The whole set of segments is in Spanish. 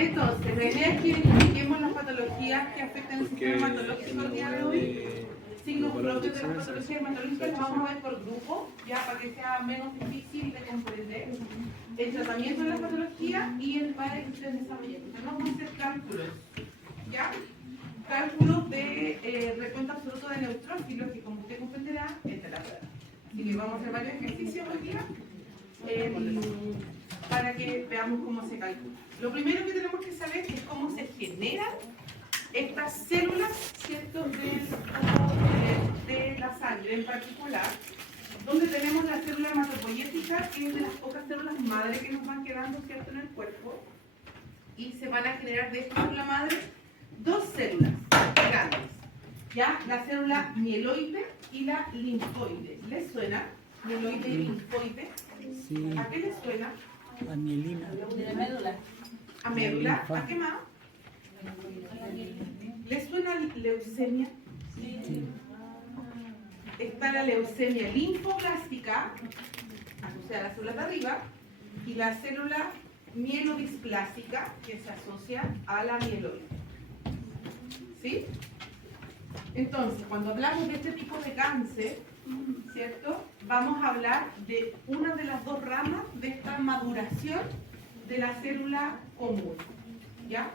Entonces, la idea es que expliquemos las patologías que afectan el sistema hematológico el día de hoy. Signos propios de las patologías hematológicas los vamos a ver por grupo, ya para que sea menos difícil de comprender. El tratamiento de la patología y el padre que ustedes desarrollan. Entonces, vamos a hacer cálculos, ¿ya? Cálculos de recuento absoluto de neutrófilos, que como usted comprenderá, es de la prueba. Así que vamos a hacer varios ejercicios hoy día para que veamos cómo se calcula. Lo primero que tenemos que saber es cómo se generan estas células, ¿cierto?, de la sangre en particular, donde tenemos la célula hematopoyética, que es de las pocas células madre que nos van quedando, ¿cierto?, en el cuerpo, y se van a generar de esta célula madre dos células grandes, ¿ya? La célula mieloide y la linfoide. ¿Les suena? Mieloide y linfoide. Sí. ¿A qué les suena? A mielina. De la médula. ¿A médula? ¿A qué más? ¿Les suena leucemia? Sí. Está la leucemia linfoblástica, asociada a la célula de arriba, y la célula mielodisplásica, que se asocia a la mieloide. ¿Sí? Entonces, cuando hablamos de este tipo de cáncer, ¿cierto?, vamos a hablar de una de las dos ramas de esta maduración de la célula común, ¿ya?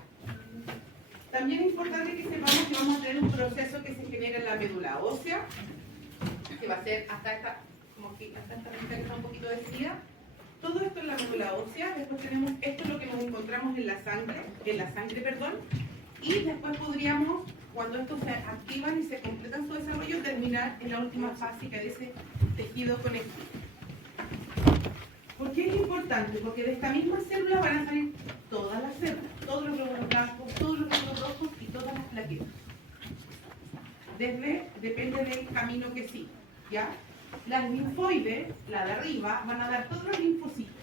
También es importante que sepamos que vamos a tener un proceso que se genera en la médula ósea, que va a ser hasta esta, como que hasta esta recta que está un poquito decidida. Todo esto en la médula ósea. Después tenemos, esto es lo que nos encontramos en la sangre, y después podríamos, cuando estos se activan y se completan su desarrollo, terminar en la última fase que dice tejido conectivo. ¿Por qué es importante? Porque de esta misma célula van a salir todas las células, todos los glóbulos blancos, todos los glóbulos rojos y todas las plaquetas. Depende del camino que siga, ¿ya? Las linfoides, la de arriba, van a dar todos los linfocitos,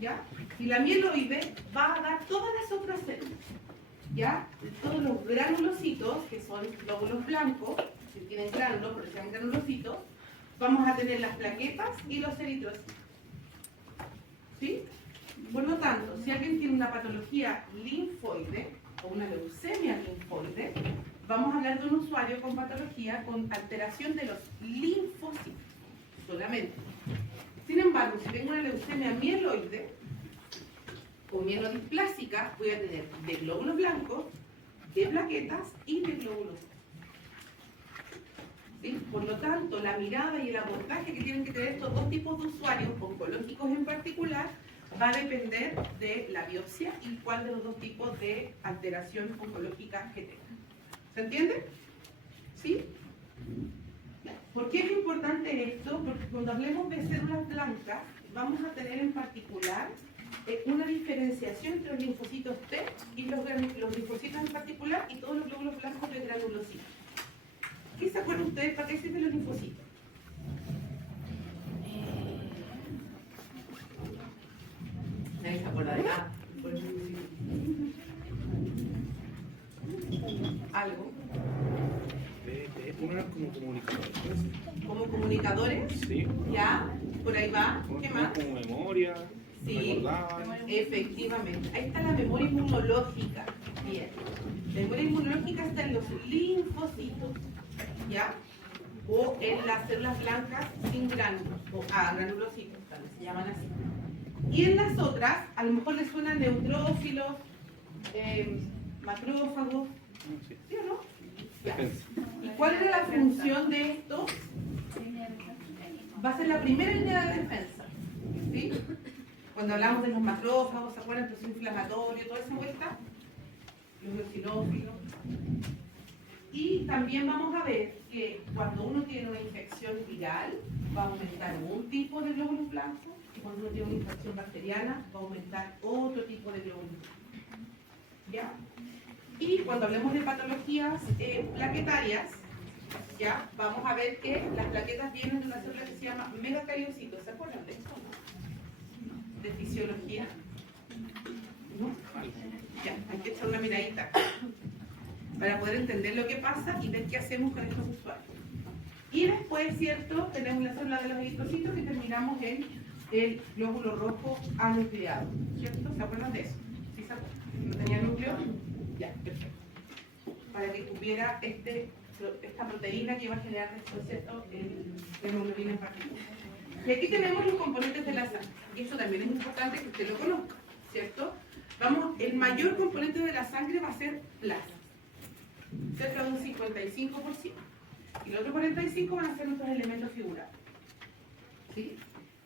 ¿ya? Y la mieloide va a dar todas las otras células, ¿ya? Todos los granulocitos, que son glóbulos blancos, que tienen gránulos, pero sean granulocitos, vamos a tener las plaquetas y los eritrocitos, ¿sí? Por lo tanto, si alguien tiene una patología linfoide o una leucemia linfoide, vamos a hablar de un usuario con patología con alteración de los linfocitos solamente. Sin embargo, si tengo una leucemia mieloide o mielodisplásica, voy a tener de glóbulos blancos, de plaquetas y de glóbulos rojos. ¿Sí? Por lo tanto, la mirada y el abordaje que tienen que tener estos dos tipos de usuarios, oncológicos en particular, va a depender de la biopsia y cuál de los dos tipos de alteración oncológica que tengan. ¿Se entiende? ¿Sí? ¿Por qué es importante esto? Porque cuando hablemos de células blancas, vamos a tener en particular una diferenciación entre los linfocitos T y los linfocitos en particular y todos los glóbulos blancos de granulocitos. ¿Qué se acuerdan ustedes para qué sirven los linfocitos? Nadie se acuerda de nada. ¿Algo? Una como comunicadores. ¿Como comunicadores? Sí. ¿Ya? ¿Por ahí va? ¿Qué más? Como memoria. Sí, Recordaban. efectivamente. Ahí está la memoria inmunológica. Bien. La memoria inmunológica está en los linfocitos, ¿ya? O en las células blancas sin gránulos, o granulocitos, también se llaman así. Y en las otras, a lo mejor les suenan neutrófilos, macrófagos, ¿sí o no? Ya. ¿Y cuál era la función de estos? Va a ser la primera línea de defensa, ¿sí? Cuando hablamos de los macrófagos, ¿se acuerdan? El proceso inflamatorio, toda esa vuelta, los eosinófilos. Y también vamos a ver que cuando uno tiene una infección viral, va a aumentar un tipo de glóbulos blancos, y cuando uno tiene una infección bacteriana, va a aumentar otro tipo de glóbulos blancos. ¿Ya? Y cuando hablemos de patologías plaquetarias, ya vamos a ver que las plaquetas vienen de una célula que se llama megacariocitos. ¿Se acuerdan de esto? De fisiología. ¿No? Ya, hay que echar una miradita para poder entender lo que pasa y ver qué hacemos con estos usuarios. Y después, ¿cierto? Tenemos la célula de los eritrocitos que terminamos en el glóbulo rojo anucleado, ¿cierto? ¿Se acuerdan de eso? ¿Sí se acuerdan? ¿No tenía núcleo? Ya, perfecto. Para que tuviera esta proteína que va a generar después, ¿cierto?, la hemoglobina en particular. Y aquí tenemos los componentes de la sangre. Y eso también es importante que usted lo conozca, ¿cierto? El mayor componente de la sangre va a ser plasma, cerca de un 55%. Y el otro 45% van a ser nuestros elementos figurados. ¿Sí?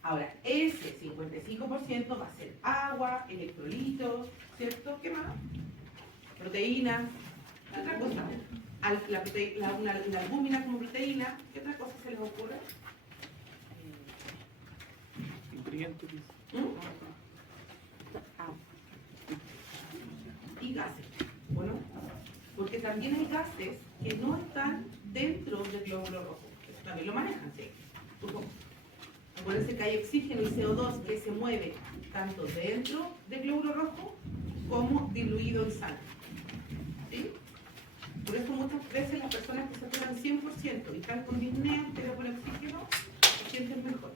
Ahora, ese 55% va a ser agua, electrolitos, ¿cierto? ¿Qué más? Proteínas. ¿Qué otra cosa? Una albúmina como proteína. ¿Qué otra cosa se les ocurre? Nutrientes. Y gases, ¿bueno? Porque también hay gases que no están dentro del glóbulo rojo. Eso también lo manejan, ¿sí? Acuérdense que hay oxígeno y CO2 que se mueve tanto dentro del glóbulo rojo como diluido en sangre. ¿Sí? Por eso muchas veces las personas que saturan 100% y están con disnea, pero con oxígeno, se sienten mejor.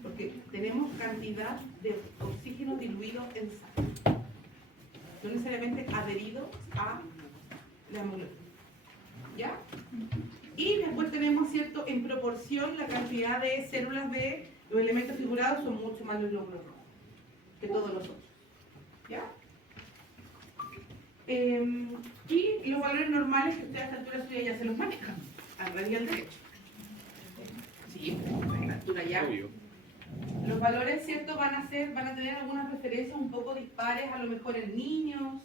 Porque tenemos cantidad de oxígeno diluido en sangre, no necesariamente adherido a la hemoglobina. ¿Ya? Y después tenemos, ¿cierto?, en proporción la cantidad de células de los elementos figurados son mucho más los glóbulos rojos que todos los otros. ¿Ya? Y los valores normales que ustedes a esta altura suya ya se los manejan, al revés y al derecho. Sí, a esta altura ya. Los valores, ¿cierto?, van a tener algunas referencias un poco dispares, a lo mejor en niños,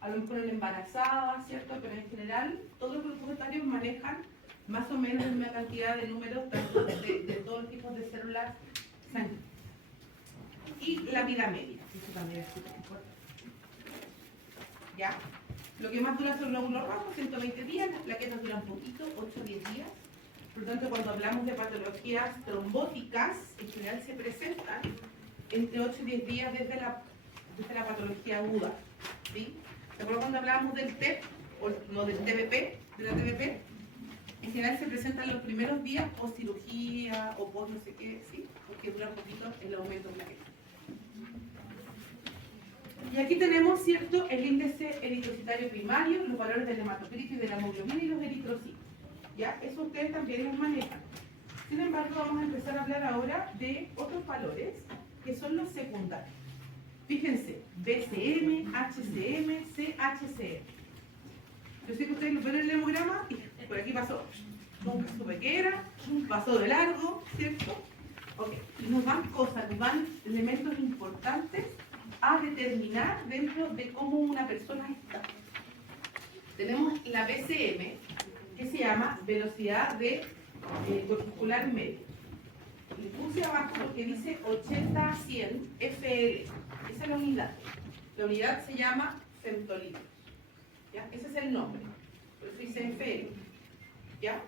a lo mejor en embarazadas, ¿cierto? Pero en general, todos los grupos etarios manejan más o menos una cantidad de números tanto de todos los tipos de células sanguíneas. Y la vida media, eso también es súper importante. ¿Ya? Lo que más dura son los glóbulos rojos, 120 días, las plaquetas duran poquito, 8 o 10 días. Por lo tanto, cuando hablamos de patologías trombóticas, en general se presentan entre 8 y 10 días desde la patología aguda. ¿Sí? ¿Se acuerdan cuando hablábamos del TEP, o no del TBP, de la TBP? En general se presentan los primeros días post cirugía o post no sé qué, ¿sí? Porque dura un poquito el aumento plaquetario. Y aquí tenemos, ¿cierto?, el índice eritrocitario primario, los valores del hematocrito y de la hemoglobina y los eritrocitos. ¿Ya? Eso ustedes también los manejan. Sin embargo, vamos a empezar a hablar ahora de otros valores que son los secundarios. Fíjense, BCM, HCM, CHCM. Yo sé que ustedes lo ven en el hemograma y por aquí pasó. Nunca supe qué era, pasó de largo, ¿cierto? Ok, y nos dan cosas, nos dan elementos importantes a determinar dentro de cómo una persona está. Tenemos la BCM, que se llama velocidad de corpuscular media. Le puse abajo porque dice 80 a 100 FL. Esa es la unidad. La unidad se llama femtolitros. ¿Ya? Ese es el nombre. Por eso dice FL. ¿Ya?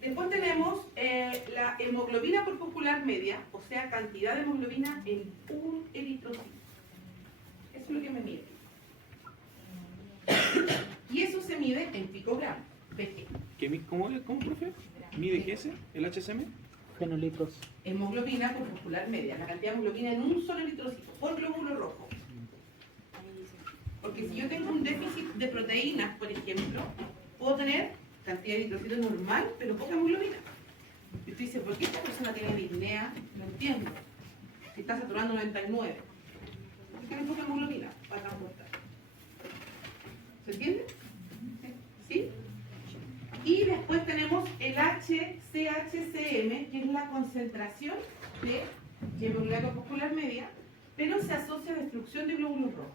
Después tenemos la hemoglobina corpuscular media, o sea, cantidad de hemoglobina en un eritrocito. Eso es lo que me mide. Y eso se mide en picogramos. ¿Cómo, profe? ¿Mide qué ese? ¿El HCM? Fenolitros. Hemoglobina corpuscular media, la cantidad de hemoglobina en un solo eritrocito, por glóbulo rojo. Porque si yo tengo un déficit de proteínas, por ejemplo, puedo tener cantidad de eritrocitos normal, pero poca hemoglobina. Y tú dices, ¿por qué esta persona tiene disnea? No entiendo. Si está saturando 99. ¿Por qué tiene poca hemoglobina para transportar? ¿Se entiende? ¿Sí? Y después tenemos el HCHCM, que es la concentración de hemoglobina corpuscular media, pero se asocia a destrucción de glóbulos rojos.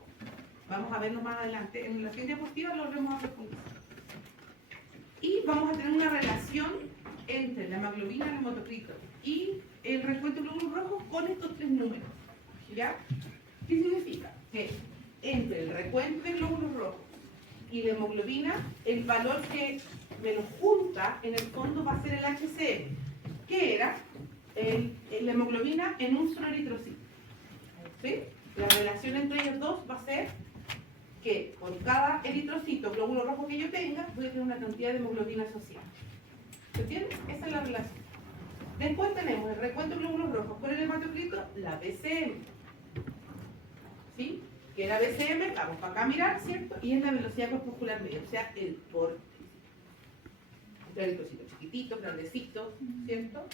Vamos a verlo más adelante. En la siguiente diapositiva lo vemos a profundizar. Y vamos a tener una relación entre la hemoglobina, el hematocrito y el recuento de glóbulos rojos con estos tres números. ¿Ya? ¿Qué significa? Que entre el recuento de glóbulos rojos y la hemoglobina, el valor que me los junta en el fondo va a ser el HCM, que era la hemoglobina en un solo eritrocito. ¿Sí? La relación entre ellos dos va a ser que por cada eritrocito, glóbulo rojo que yo tenga, voy a tener una cantidad de hemoglobina asociada. ¿Se entiende? Esa es la relación. Después tenemos el recuento de glóbulos rojos con el hematocrito, la BCM. ¿sí? Que era BCM, vamos para acá a mirar, ¿cierto? Y es la velocidad corpuscular media, o sea, el porte. Eritrocitos chiquititos, grandecitos, ¿cierto?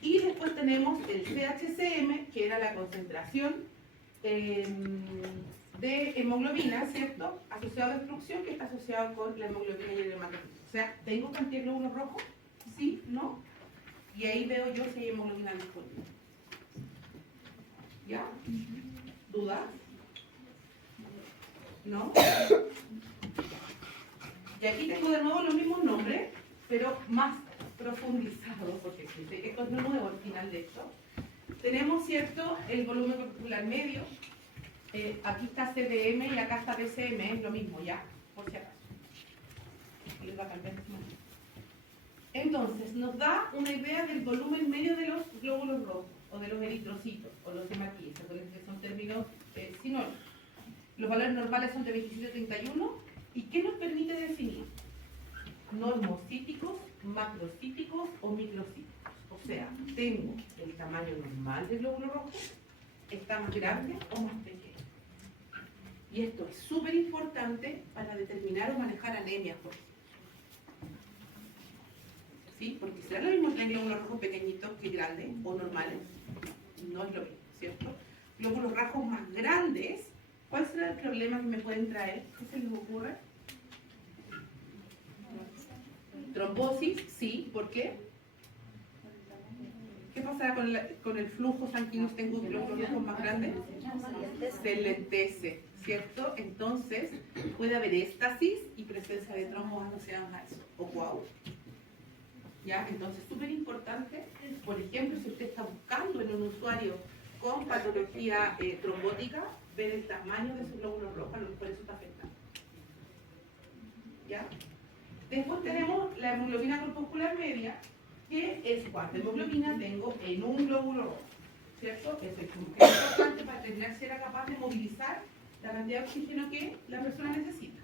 Y después tenemos el CHCM, que era la concentración de hemoglobina, ¿cierto? Asociado a destrucción, que está asociado con la hemoglobina y el hematocrit. O sea, ¿tengo cantidad de glóbulos rojos? Sí, ¿no? Y ahí veo yo si hay hemoglobina disponible. ¿Ya? ¿Dudas? ¿No? Y aquí tengo de nuevo los mismos nombres, pero más profundizados, porque esto es lo nuevo al final de esto. Tenemos, ¿cierto?, el volumen corpuscular medio. Aquí está CDM y acá está BCM, es lo mismo, ¿ya? Por si acaso. Les va a cambiar este momento. Entonces, nos da una idea del volumen medio de los glóbulos rojos, o de los eritrocitos, o los hematíes, que son términos sinónimos. Los valores normales son de 27 a 31. ¿Y qué nos permite definir? Normocíticos, macrocíticos o microcíticos. O sea, tengo el tamaño normal del glóbulo rojo, está más grande o más pequeño. Y esto es súper importante para determinar o manejar anemias, por ejemplo. ¿Sí? Porque será lo mismo tener glóbulos rojos pequeñitos que grandes o normales. No es lo mismo, ¿cierto? Glóbulos rojos más grandes, ¿cuál será el problema que me pueden traer? ¿Qué se les ocurre? Trombosis, sí, ¿por qué? ¿Qué pasará con el flujo sanguíneo si tengo glóbulos rojos más grandes? Se lentece, ¿cierto? Entonces puede haber éstasis y presencia de trombos asociados a eso, o coágulos. ¿Ya? Entonces, súper importante, por ejemplo, si usted está buscando en un usuario con patología trombótica, ver el tamaño de sus glóbulos rojos, a lo mejor eso está afectando. ¿Ya? Después tenemos la hemoglobina corpuscular media, que es cuánta hemoglobina tengo en un glóbulo rojo, ¿cierto? Eso es importante para determinar si era capaz de movilizar la cantidad de oxígeno que la persona necesita.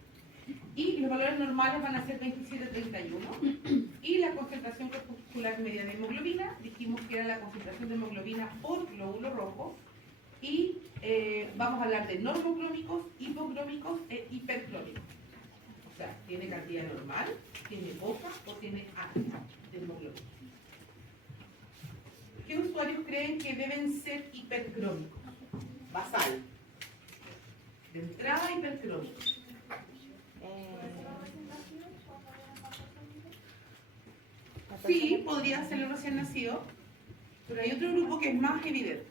Y los valores normales van a ser 27-31. Y la concentración corpuscular media de hemoglobina, dijimos que era la concentración de hemoglobina por glóbulo rojo. Y vamos a hablar de normocrómicos, hipocrómicos e hipercrómicos. O sea, ¿tiene cantidad normal, tiene poca o tiene alta de hemoglobina? ¿Qué usuarios creen que deben ser hipercrómicos? Basal. De entrada, hipercrómicos. Sí, podría ser el recién nacido, pero hay otro grupo que es más evidente.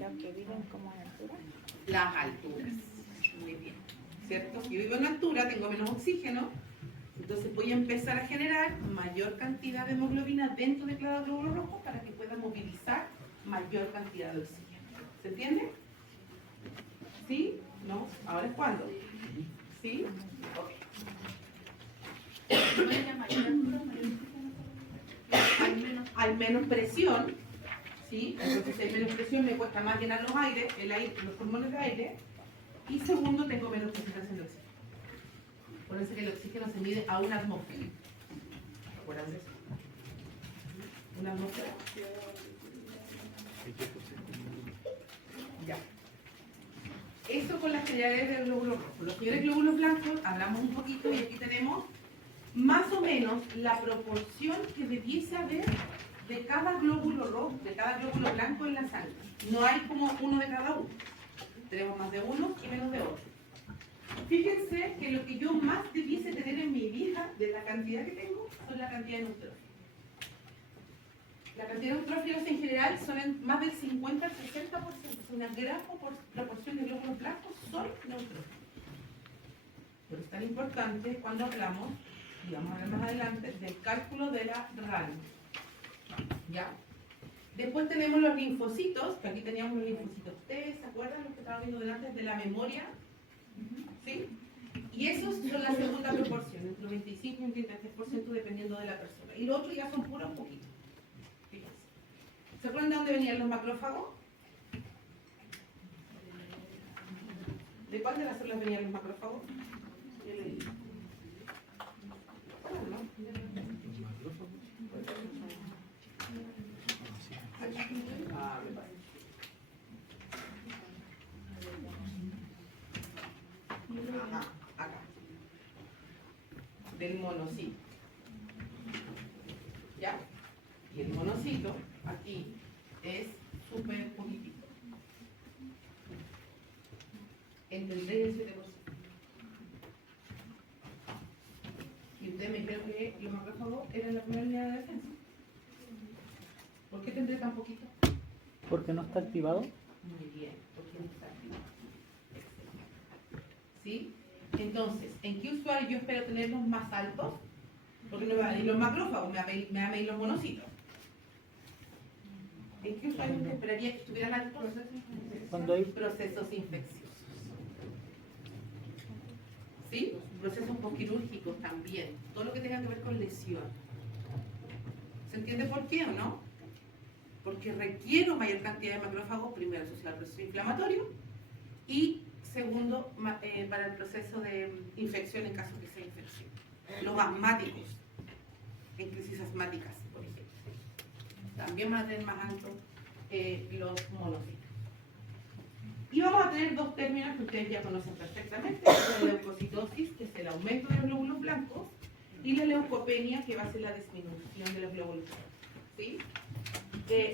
Los que viven como en altura. Las alturas. Muy bien. ¿Cierto? Si yo vivo en altura, tengo menos oxígeno, entonces voy a empezar a generar mayor cantidad de hemoglobina dentro de cada glóbulo rojo para que pueda movilizar mayor cantidad de oxígeno. ¿Se entiende? ¿Sí? ¿No? ¿Ahora es cuándo? ¿Sí? Ok. Hay menos presión, ¿sí? Entonces si hay menos presión me cuesta más llenar los aires, los pulmones de aire, y segundo tengo menos concentración de oxígeno. Acuérdense que el oxígeno se mide a una atmósfera. Acuérdense eso. Una atmósfera. Ya. Eso con las calidades del glóbulo rojo. Los señores glóbulos blancos, hablamos un poquito y aquí tenemos más o menos la proporción que debiese haber de cada glóbulo rojo, de cada glóbulo blanco en la sangre. No hay como uno de cada uno. Tenemos más de uno y menos de otro. Fíjense que lo que yo más debiese tener en mi vida, de la cantidad que tengo, son la cantidad de neutrófilos. La cantidad de neutrófilos en general son en más del 50 al 60%. Una gran proporción de glóbulos blancos son neutrófilos. Pero es tan importante cuando hablamos, y vamos a hablar más adelante, del cálculo de la RAL. ¿Ya? Después tenemos los linfocitos, que aquí teníamos los linfocitos T, ¿se acuerdan? Los que estaban viendo delante de la memoria. ¿Sí? Y esos son la segunda proporción, entre un 25 y un 33% dependiendo de la persona. Y los otros ya son puros poquitos. Fíjense. ¿Se acuerdan de dónde venían los macrófagos? ¿De cuál de las células venían los macrófagos? el monocito. ¿Ya? Y el monocito aquí es súper positivo. ¿Entendéis el 7%? Y usted me dijeron que los macrófagos eran la primera línea de defensa. ¿Por qué tendré tan poquito? Porque no está activado. Muy bien, porque no está activado. ¿Sí? Entonces, ¿en qué usuario yo espero tenerlos más altos? Porque no me van a ir los macrófagos, me van a ir los monocitos. ¿En qué usuario usted esperaría que estuvieran altos? Cuando hay Procesos infecciosos. ¿Sí? Procesos postquirúrgicos también. Todo lo que tenga que ver con lesión. ¿Se entiende por qué o no? Porque requiero mayor cantidad de macrófagos, primero asociado al proceso inflamatorio y segundo para el proceso de infección en caso que sea infección. Los asmáticos, en crisis asmáticas, por ejemplo. También van a tener más alto los monocitos. Y vamos a tener dos términos que ustedes ya conocen perfectamente, la leucocitosis, que es el aumento de los glóbulos blancos, y la leucopenia, que va a ser la disminución de los glóbulos blancos. ¿Sí?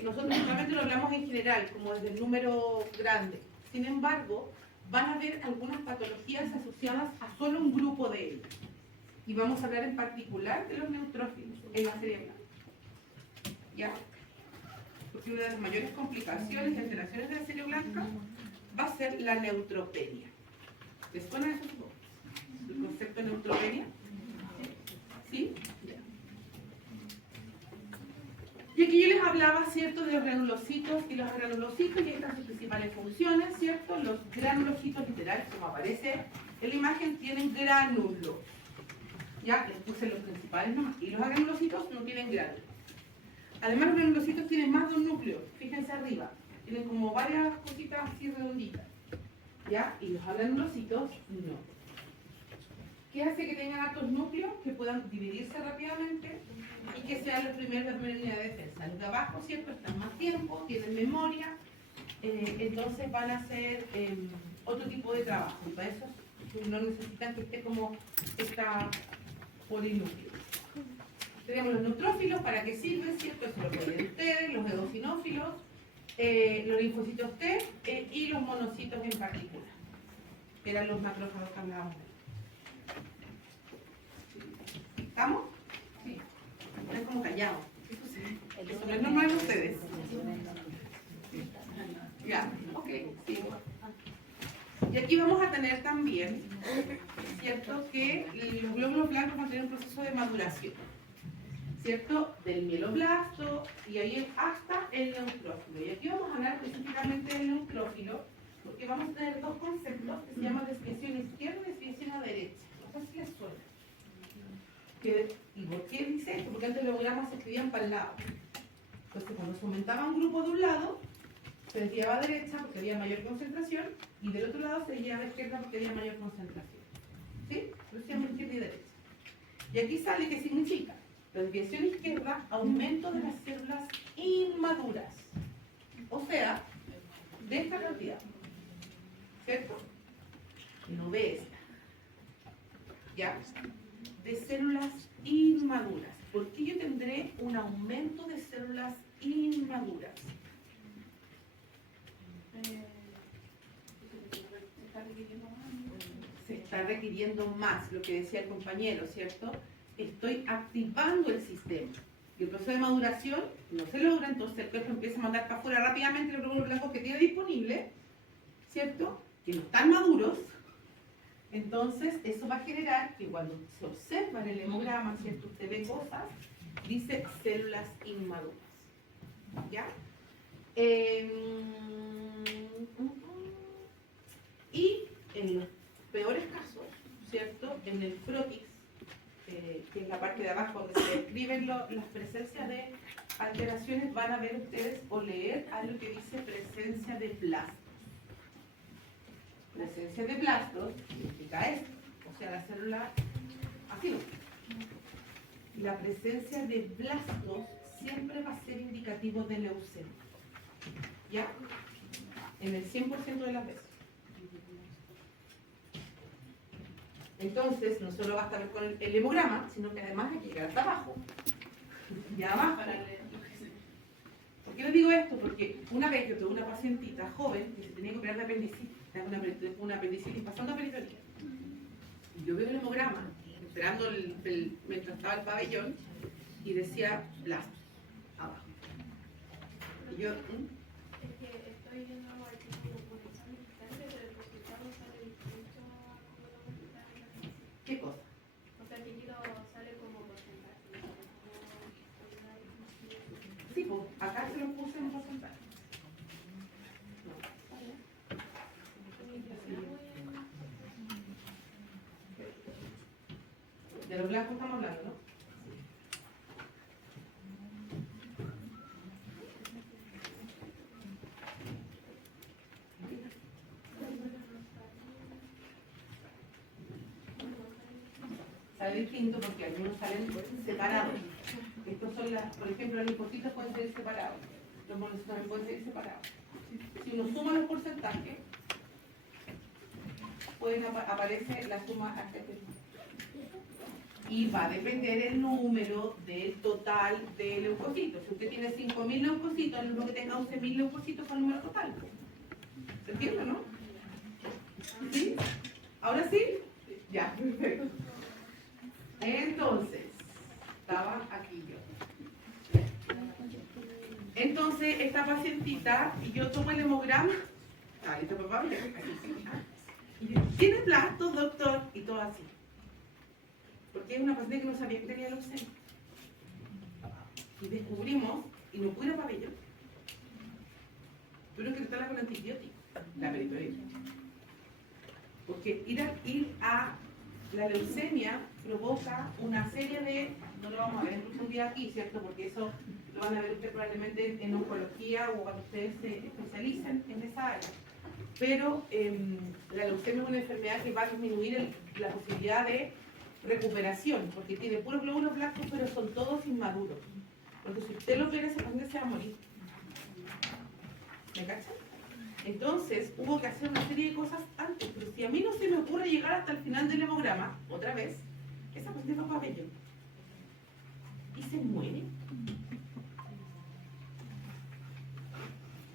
Nosotros normalmente lo hablamos en general, como desde el número grande. Sin embargo, van a haber algunas patologías asociadas a solo un grupo de ellos. Y vamos a hablar en particular de los neutrófilos en la serie blanca. ¿Ya? Porque una de las mayores complicaciones y alteraciones de la serie blanca va a ser la neutropenia. ¿Les suena eso? ¿El concepto de neutropenia? ¿Sí? Ya. Y aquí yo les hablaba, ¿cierto?, de los granulocitos y los granulocitos, y estas son sus principales funciones, ¿cierto? Los granulocitos, literal, como aparece en la imagen, tienen gránulos. Ya, les puse los principales nomás. Y los granulocitos no tienen gránulos. Además, los granulocitos tienen más de un núcleo. Fíjense arriba. Tienen como varias cositas así redonditas. ¿Ya? Y los granulocitos no. ¿Qué hace que tengan altos núcleos? Que puedan dividirse rápidamente y que sean la primera línea de defensa. Los de abajo, ¿cierto? Están más tiempo, tienen memoria, entonces van a hacer otro tipo de trabajo. Y para eso no necesitan que esté como esta polinúcleo. Tenemos los neutrófilos, ¿para qué sirven? ¿Cierto? Eso lo pueden ustedes, los eosinófilos, los linfocitos T y los monocitos en particular, que eran los macrófagos que hablábamos. ¿Estamos? Sí. Están como callados. ¿Qué sucede? Eso no es normal en ustedes. Ya, ok, sí. Y aquí vamos a tener también, ¿cierto?, que los glóbulos blancos van a tener un proceso de maduración, ¿cierto?, del mieloblasto y ahí hasta el neutrófilo. Y aquí vamos a hablar específicamente del neutrófilo, porque vamos a tener dos conceptos que se llaman desviación izquierda y desviación derecha. No sé si les suena. ¿Y por qué dice esto? Porque antes los diagramas se escribían para el lado. Entonces, cuando se aumentaba un grupo de un lado, se desviaba a derecha porque había mayor concentración, y del otro lado se desviaba a izquierda porque había mayor concentración. ¿Sí? Lo decíamos izquierda y derecha. Y aquí sale qué significa. La desviación izquierda, aumento de las células inmaduras. O sea, de esta cantidad. ¿Cierto? No ve esta. ¿Ya? De células inmaduras. ¿Por qué yo tendré un aumento de células inmaduras? Se está requiriendo más, lo que decía el compañero, ¿cierto? Estoy activando el sistema. Y el proceso de maduración no se logra, entonces el cuerpo empieza a mandar para afuera rápidamente los glóbulos blancos que tiene disponible, ¿cierto? Que no están maduros. Entonces, eso va a generar que cuando se observa en el hemograma, ¿cierto?, usted ve cosas, dice células inmaduras. ¿Ya? Y en los peores casos, ¿cierto?, en el frotis, que es la parte de abajo donde se describen las presencias de alteraciones, van a ver ustedes o leer algo que dice presencia de plastos. Presencia de plastos significa esto, o sea, la célula así no. La presencia de blastos siempre va a ser indicativo de leucemia. ¿Ya? En el 100% de las veces. Entonces, no solo basta ver con el hemograma, sino que además hay que llegar hasta abajo. Y abajo. ¿Por qué les digo esto? Porque una vez yo tuve una pacientita joven que se tenía que operar de apendicitis, una apendicitis pasando a peritonía. Y yo veo el hemograma, esperando mientras estaba el pabellón, y decía blasto, abajo. Y yo, Es que estoy viendo algo aquí como por examen pero el resultado sale distinto a como lo hospitales. ¿qué cosa? O sea, que quiero sale como porcentaje. Sí, pues acá se lo puse en porcentaje. De los blancos estamos hablando, ¿no? Sale distinto porque algunos salen separados. Estos son las, por ejemplo, los linfocitos pueden ser separados. Los monocitos también pueden ser separados. Si uno suma los porcentajes, aparece la suma AGT. Y va a depender el número del total de leucocitos. Si usted tiene 5.000 leucocitos, es lo mismo que tenga 11.000 leucocitos con el número total. ¿Se entiende, no? ¿Sí? ¿Ahora sí? Ya, perfecto. Entonces, estaba aquí yo. Entonces, esta pacientita, y yo tomo el hemograma. ¿Listo, papá? Y yo, ¿tiene plastos, doctor? Y todo así. Porque es una paciente que no sabía que tenía leucemia. Y descubrimos, y no pudo pabellón. Tuvieron que tratarla con antibióticos, la peritonita. Porque ir a la leucemia provoca una serie de, no lo vamos a ver incluso un día aquí, ¿cierto? Porque eso lo van a ver ustedes probablemente en oncología o cuando ustedes se especialicen en esa área. Pero la leucemia es una enfermedad que va a disminuir la posibilidad de recuperación, porque tiene puros glóbulos blancos, pero son todos inmaduros. Porque si usted lo opera, ese paciente se va a morir. ¿Me cachan? Entonces, hubo que hacer una serie de cosas antes, pero si a mí no se me ocurre llegar hasta el final del hemograma, otra vez, esa paciente va a pabellón. Y se muere.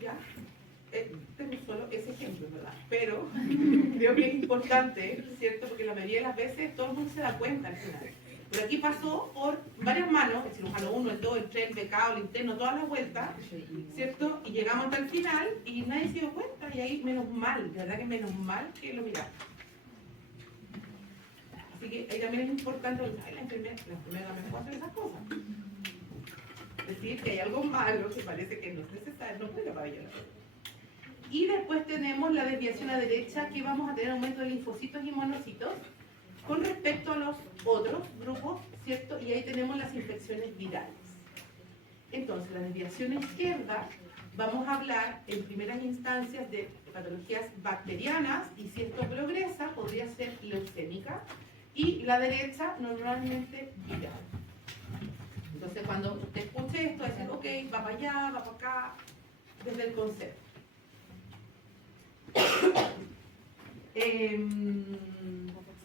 ¿Ya? Tengo solo ese ejemplo, ¿verdad? Pero creo que es importante, ¿cierto? Porque la mayoría de las veces todo el mundo se da cuenta al final. Pero aquí pasó por varias manos, el cirujano 1, el 2, el 3, el becado, el interno, todas las vueltas, ¿cierto? Y llegamos hasta el final y nadie se dio cuenta. Y ahí menos mal, de verdad que menos mal que lo miramos. Así que ahí también es importante, la enfermedad también puede hacer esas cosas. Decir que hay algo malo que parece que no es necesario, no puede pabellón. Y después tenemos la desviación a derecha, que vamos a tener aumento de linfocitos y monocitos con respecto a los otros grupos, ¿cierto? Y ahí tenemos las infecciones virales. Entonces, la desviación izquierda, vamos a hablar en primeras instancias de patologías bacterianas y si esto progresa, podría ser leucémica. Y la derecha, normalmente viral. Entonces, cuando usted escuche esto, decir, ok, va para allá, va para acá, desde el concepto.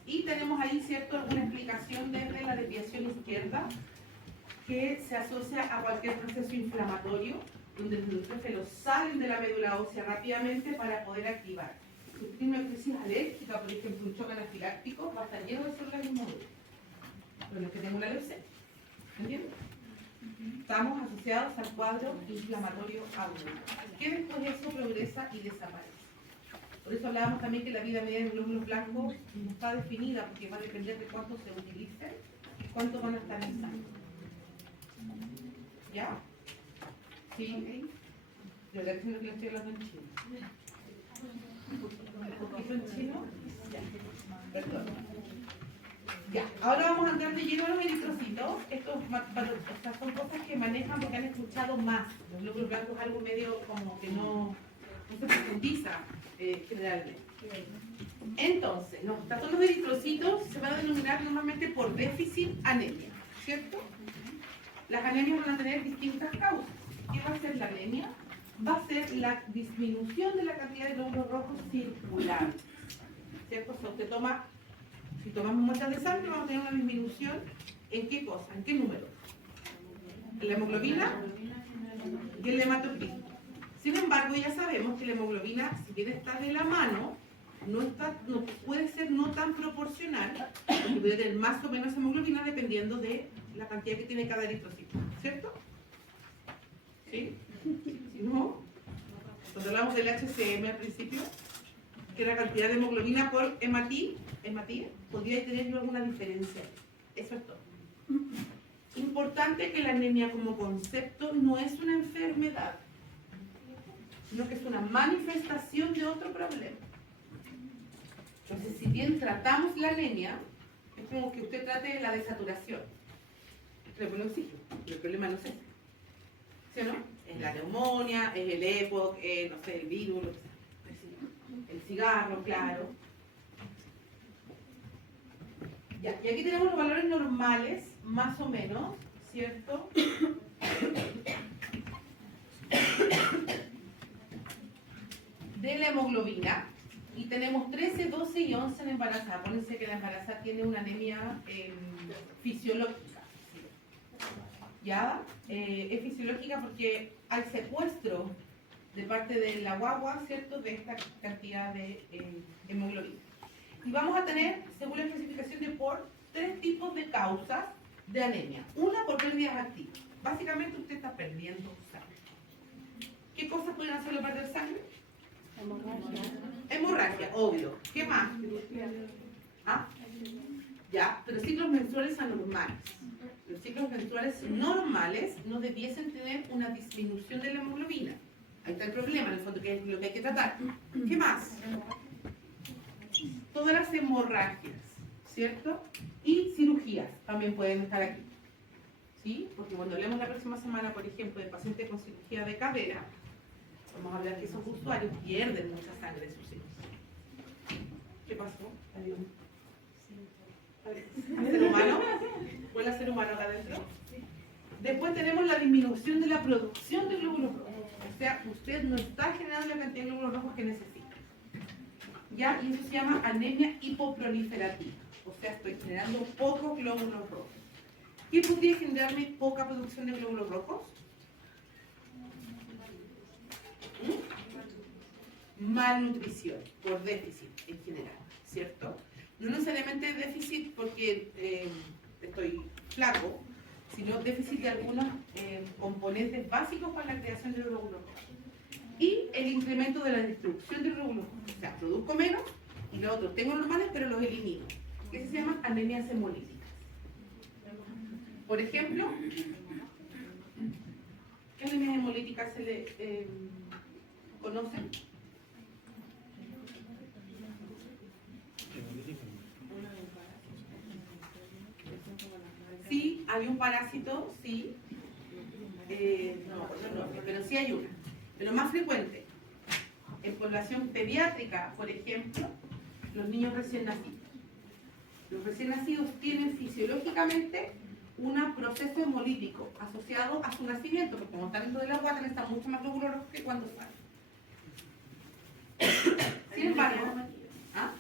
Y tenemos ahí, ¿cierto?, alguna explicación desde la desviación izquierda que se asocia a cualquier proceso inflamatorio donde los neutrofilos salen de la médula ósea rápidamente para poder activar. Si usted tiene una crisis alérgica, por ejemplo, un shock anafiláctico, va a estar lleno de ese organismo duro. Pero los que tenemos la leucemia, ¿entiendes? Estamos asociados al cuadro inflamatorio agudo, que después de eso progresa y desaparece. Por eso hablábamos también que la vida media de glóbulos blancos no está definida, porque va a depender de cuánto se utilicen y cuánto van a estar en sangre. ¿Ya? ¿Sí? Yo le estoy hablando en chino. ¿Un poquito en chino? Ya. Perdón. Ya, ahora vamos a entrar de lleno a los eritrocitos. Estas son cosas que manejan porque han escuchado más. Los glóbulos blancos es algo medio como que no se profundiza generalmente. Entonces, estos son los eritrocitos, se van a denominar normalmente por déficit anemia, ¿cierto? Las anemias van a tener distintas causas. ¿Qué va a ser la anemia? Va a ser la disminución de la cantidad de glóbulos rojos circulares, ¿cierto? O sea, usted toma Si tomamos muestras de sangre vamos a tener una disminución ¿en qué cosa? ¿En qué número? En la hemoglobina y el hematocrito. Sin embargo, ya sabemos que la hemoglobina, si bien está de la mano, no puede ser no tan proporcional, porque puede tener más o menos hemoglobina dependiendo de la cantidad que tiene cada eritrocito, ¿cierto? ¿Sí? Si no, cuando hablamos del HCM al principio, que la cantidad de hemoglobina por hematí, podría tener alguna diferencia. Eso es todo. Importante que la anemia como concepto no es una enfermedad, sino que es una manifestación de otro problema. Entonces, si bien tratamos la anemia, es como que usted trate la desaturación. Le pone oxígeno, el problema no es ese. ¿Sí o no? Es la neumonía, es el EPOC, no sé, el virus, lo que sea. El cigarro, claro. Ya, y aquí tenemos los valores normales, más o menos, ¿cierto? De la hemoglobina. Y tenemos 13, 12 y 11 en embarazada. Acuérdense que la embarazada tiene una anemia fisiológica. ¿Ya? Es fisiológica porque hay secuestro de parte de la guagua, ¿cierto?, de esta cantidad de hemoglobina. Y vamos a tener, según la clasificación de por, 3 tipos de causas de anemia. Una por pérdidas activas. Básicamente usted está perdiendo sangre. ¿Qué cosas pueden hacerlo perder sangre? Hemorragia, obvio. ¿Qué más? ¿Ah? Ya, pero ciclos menstruales anormales. Los ciclos menstruales normales no debiesen tener una disminución de la hemoglobina. Ahí está el problema, en el fondo, que es lo que hay que tratar. ¿Qué más? Todas las hemorragias, ¿cierto? Y cirugías también pueden estar aquí. ¿Sí? Porque cuando hablemos la próxima semana, por ejemplo, de pacientes con cirugía de cadera, vamos a hablar que esos usuarios pierden mucha sangre de sus hijos. ¿Qué pasó? Adiós. ¿Ser humano? ¿Huele a ser humano acá adentro? Después tenemos la disminución de la producción de glóbulos rojos. O sea, usted no está generando la cantidad de glóbulos rojos que necesita. ¿Ya? Y eso se llama anemia hipoproliferativa. O sea, estoy generando pocos glóbulos rojos. ¿Qué podría generarme poca producción de glóbulos rojos? Malnutrición, por déficit en general, ¿cierto? No necesariamente déficit porque estoy flaco, sino déficit de algunos componentes básicos para la creación de glóbulos rojos. Y el incremento de la destrucción de glóbulos rojos. O sea, produzco menos y los otros tengo normales, pero los elimino. Eso se llama anemias hemolíticas. Por ejemplo, ¿qué anemias hemolíticas se le conocen? Sí, hay un parásito, sí. No, pero sí hay una. Pero más frecuente, en población pediátrica, por ejemplo, los niños recién nacidos. Los recién nacidos tienen fisiológicamente un proceso hemolítico asociado a su nacimiento, porque como están dentro de la guata están mucho más glóbulos rojos que cuando salen. Sin embargo, ¿ah?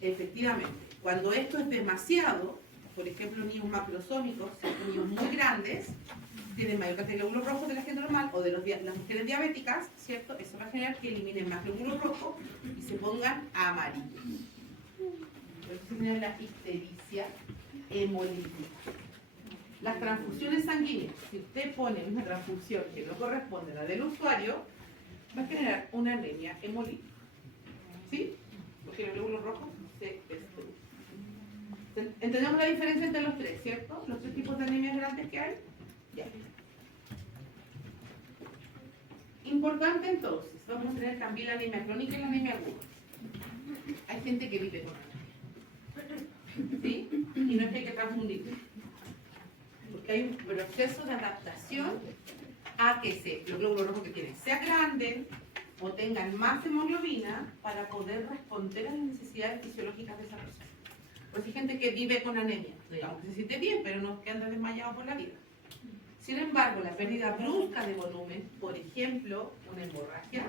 Efectivamente, cuando esto es demasiado, por ejemplo, niños macrosómicos, niños muy grandes, tienen mayor cantidad de glóbulos rojos de la gente normal o de las mujeres diabéticas, ¿cierto? Eso va a generar que eliminen más glóbulos rojos y se pongan amarillos. Eso se genera la ictericia hemolítica. Las transfusiones sanguíneas, si usted pone una transfusión que no corresponde a la del usuario, va a generar una anemia hemolítica. ¿Sí? Porque los glóbulos rojos se destruyen. Entendemos la diferencia entre los tres, ¿cierto? Los 3 tipos de anemias grandes que hay. Ya. Importante entonces, vamos a tener también la anemia crónica y la anemia aguda. Hay gente que vive con anemia, ¿sí? Y no es que hay que confundirlo, porque hay un proceso de adaptación a que los glóbulos rojos que tienen sean grandes o tengan más hemoglobina para poder responder a las necesidades fisiológicas de esa persona. Pues hay gente que vive con anemia, digamos que se siente bien, pero no que anda desmayado por la vida. Sin embargo, la pérdida brusca de volumen, por ejemplo, una hemorragia,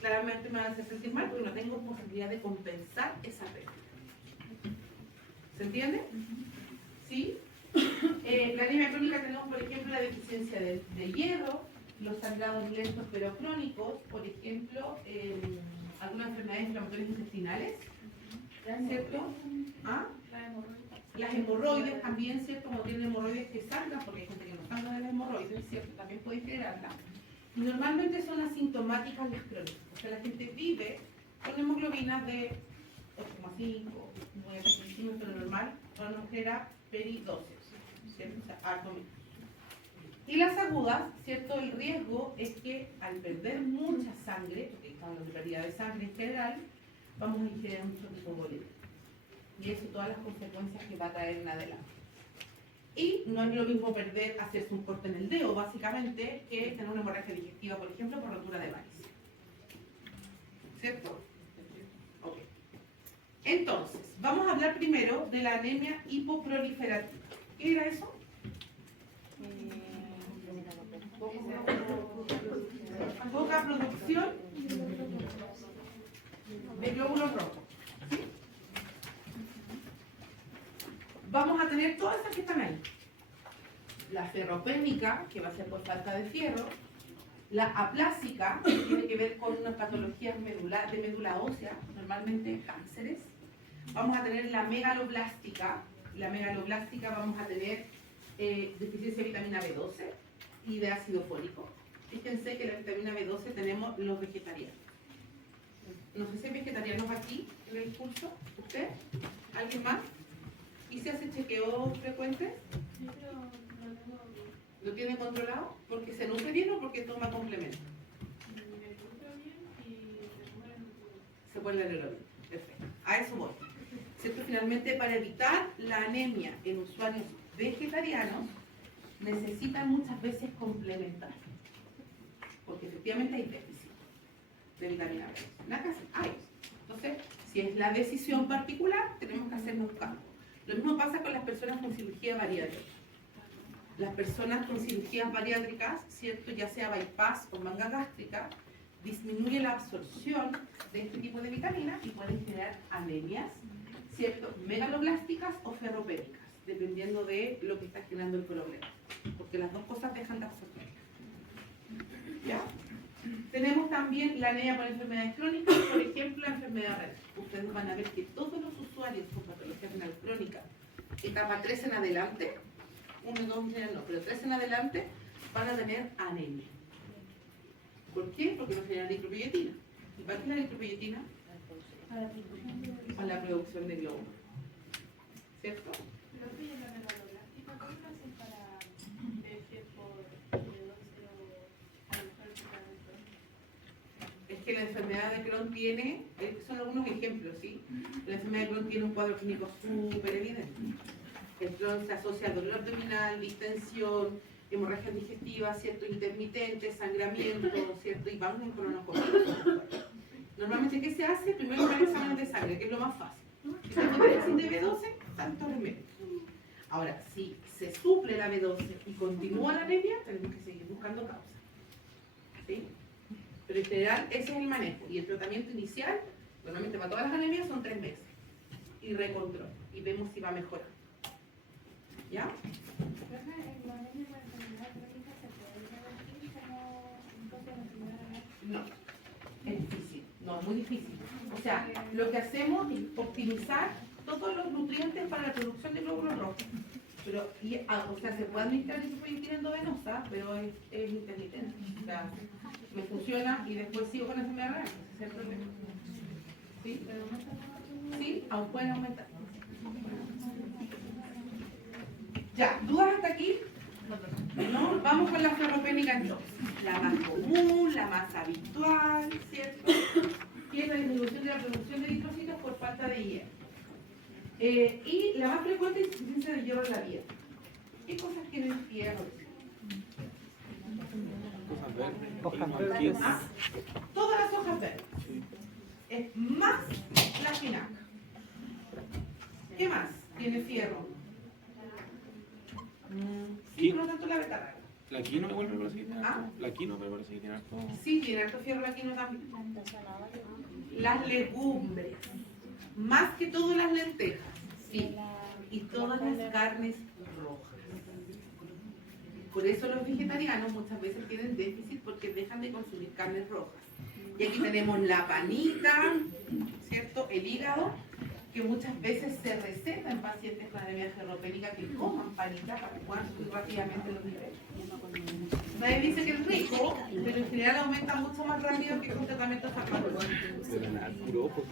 claramente me va a hacer sentir mal porque no tengo posibilidad de compensar esa pérdida. ¿Se entiende? ¿Sí? La anemia crónica tenemos, por ejemplo, la deficiencia de hierro, los sangrados lentos pero crónicos, por ejemplo, algunas enfermedades inflamatorias intestinales, ¿cierto? ¿Ah? Las hemorroides también, ¿cierto? Como tienen hemorroides que sangran, porque hay gente que no sangra de las hemorroides, ¿cierto? También puede generarlas. Y normalmente son asintomáticas las crónicas. O sea, la gente vive con hemoglobinas de 8,5, 9 centímetros, pero normal, no nos genera peridosis, ¿cierto? O sea, harto menos. Y las agudas, ¿cierto? El riesgo es que al perder mucha sangre, porque estamos hablando de pérdida de sangre en general, vamos a generar mucho hipovolemia. Y eso, todas las consecuencias que va a traer en adelante. Y no es lo mismo hacerse un corte en el dedo, básicamente, que tener una hemorragia digestiva, por ejemplo, por rotura de varices. ¿Cierto? Ok. Entonces, vamos a hablar primero de la anemia hipoproliferativa. ¿Qué era eso? Poca producción de glóbulos rojos. ¿Sí? Vamos a tener todas esas que están ahí. La ferropénica, que va a ser por falta de fierro. La aplásica, que tiene que ver con unas patologías de médula ósea, normalmente cánceres. Vamos a tener la megaloblástica. La megaloblástica vamos a tener deficiencia de vitamina B12 y de ácido fólico. Fíjense que la vitamina B12 tenemos los vegetarianos. No sé si hay vegetarianos aquí en el curso. ¿Usted? ¿Alguien más? ¿Y se hace chequeos frecuentes? Sí, pero no tengo bien. ¿Lo tiene controlado? ¿Porque se nutre bien o porque toma complementos? Me nutro bien y se muere el nutro. Se puede leer bien. Perfecto. A eso voy. ¿Cierto? Finalmente, para evitar la anemia en usuarios vegetarianos, necesitan muchas veces complementar. Porque efectivamente hay déficit de vitamina B. Nada que hacer, hay. Entonces, si es la decisión particular, tenemos que hacernos cargo. Lo mismo pasa con las personas con cirugía bariátrica. Las personas con cirugías bariátricas, ¿cierto? Ya sea bypass o manga gástrica, disminuye la absorción de este tipo de vitaminas y pueden generar anemias, ¿cierto? Megaloblásticas o ferropénicas, dependiendo de lo que está generando el problema. Porque las dos cosas dejan de absorber. ¿Ya? Tenemos también la anemia por enfermedades crónicas, por ejemplo, la enfermedad renal. Ustedes van a ver que todos los usuarios con patología renal crónica, etapa 3 en adelante, 1 y 2 no, pero 3 en adelante, van a tener anemia. ¿Por qué? Porque no generan eritropoyetina. ¿Y para qué es la eritropoyetina? Para la producción de glóbulos. ¿Cierto? Creo que la megaloblástica, ¿cómo lo hacen para ver si es por B12 o a lo mejor el Es que la enfermedad de Crohn tiene, son algunos ejemplos, ¿sí? La enfermedad de Crohn tiene un cuadro clínico súper evidente. El Crohn se asocia a dolor abdominal, distensión, hemorragias digestivas, ¿cierto? Intermitentes, sangramiento, ¿cierto? Y vamos en colonoscopia. Normalmente, ¿qué se hace? Primero un examen de sangre, que es lo más fácil. Si tenemos déficit de B12, tanto remedio. Ahora, si se suple la B12 y continúa la anemia, tenemos que seguir buscando causas. ¿Sí? Pero en general, ese es el manejo. Y el tratamiento inicial, normalmente para todas las anemias, son 3 meses. Y recontrol. Y vemos si va mejorando. ¿Ya? la anemia por enfermedad crónica se puede revertir como cosa de la enfermedad renal. No, es difícil, no, es muy difícil. O sea, lo que hacemos es optimizar todos los nutrientes para la producción de glóbulos rojos. Pero, o sea, se puede administrar eritropoyetina endovenosa, pero es intermitente. O sea, me funciona y después sigo con la enfermedad renal. Ese es el problema. ¿Sí? Sí, aún pueden aumentar. Ya, ¿dudas hasta aquí? No, vamos con la ferropénica entonces. La más común, la más habitual, ¿cierto? Que es la disminución de la producción de eritrocitos por falta de hierro. Y la más frecuente es insuficiencia de hierro en la dieta. ¿Qué cosas tienen hierro? Cosas verdes. Hojas verdes. Ah, todas las hojas verdes. Es más la espinaca. ¿Qué más tiene fierro? Sí, pero no tanto la betarraga. La quinoa igual me parece que tiene ¿Ah? harto. La quinoa me parece que tiene harto. Sí, tiene harto fierro la quinoa también. Las legumbres. Más que todo las lentejas. Sí. y todas las carnes rojas. Por eso los vegetarianos muchas veces tienen déficit porque dejan de consumir carnes rojas. Y aquí tenemos la panita, ¿cierto? El hígado, que muchas veces se receta en pacientes con anemia ferropénica que coman panita para que puedan subir rápidamente los niveles. Nadie dice que es rico, pero en general aumenta mucho más rápido que con tratamientos farmacológicos. De la nada, puro ojo.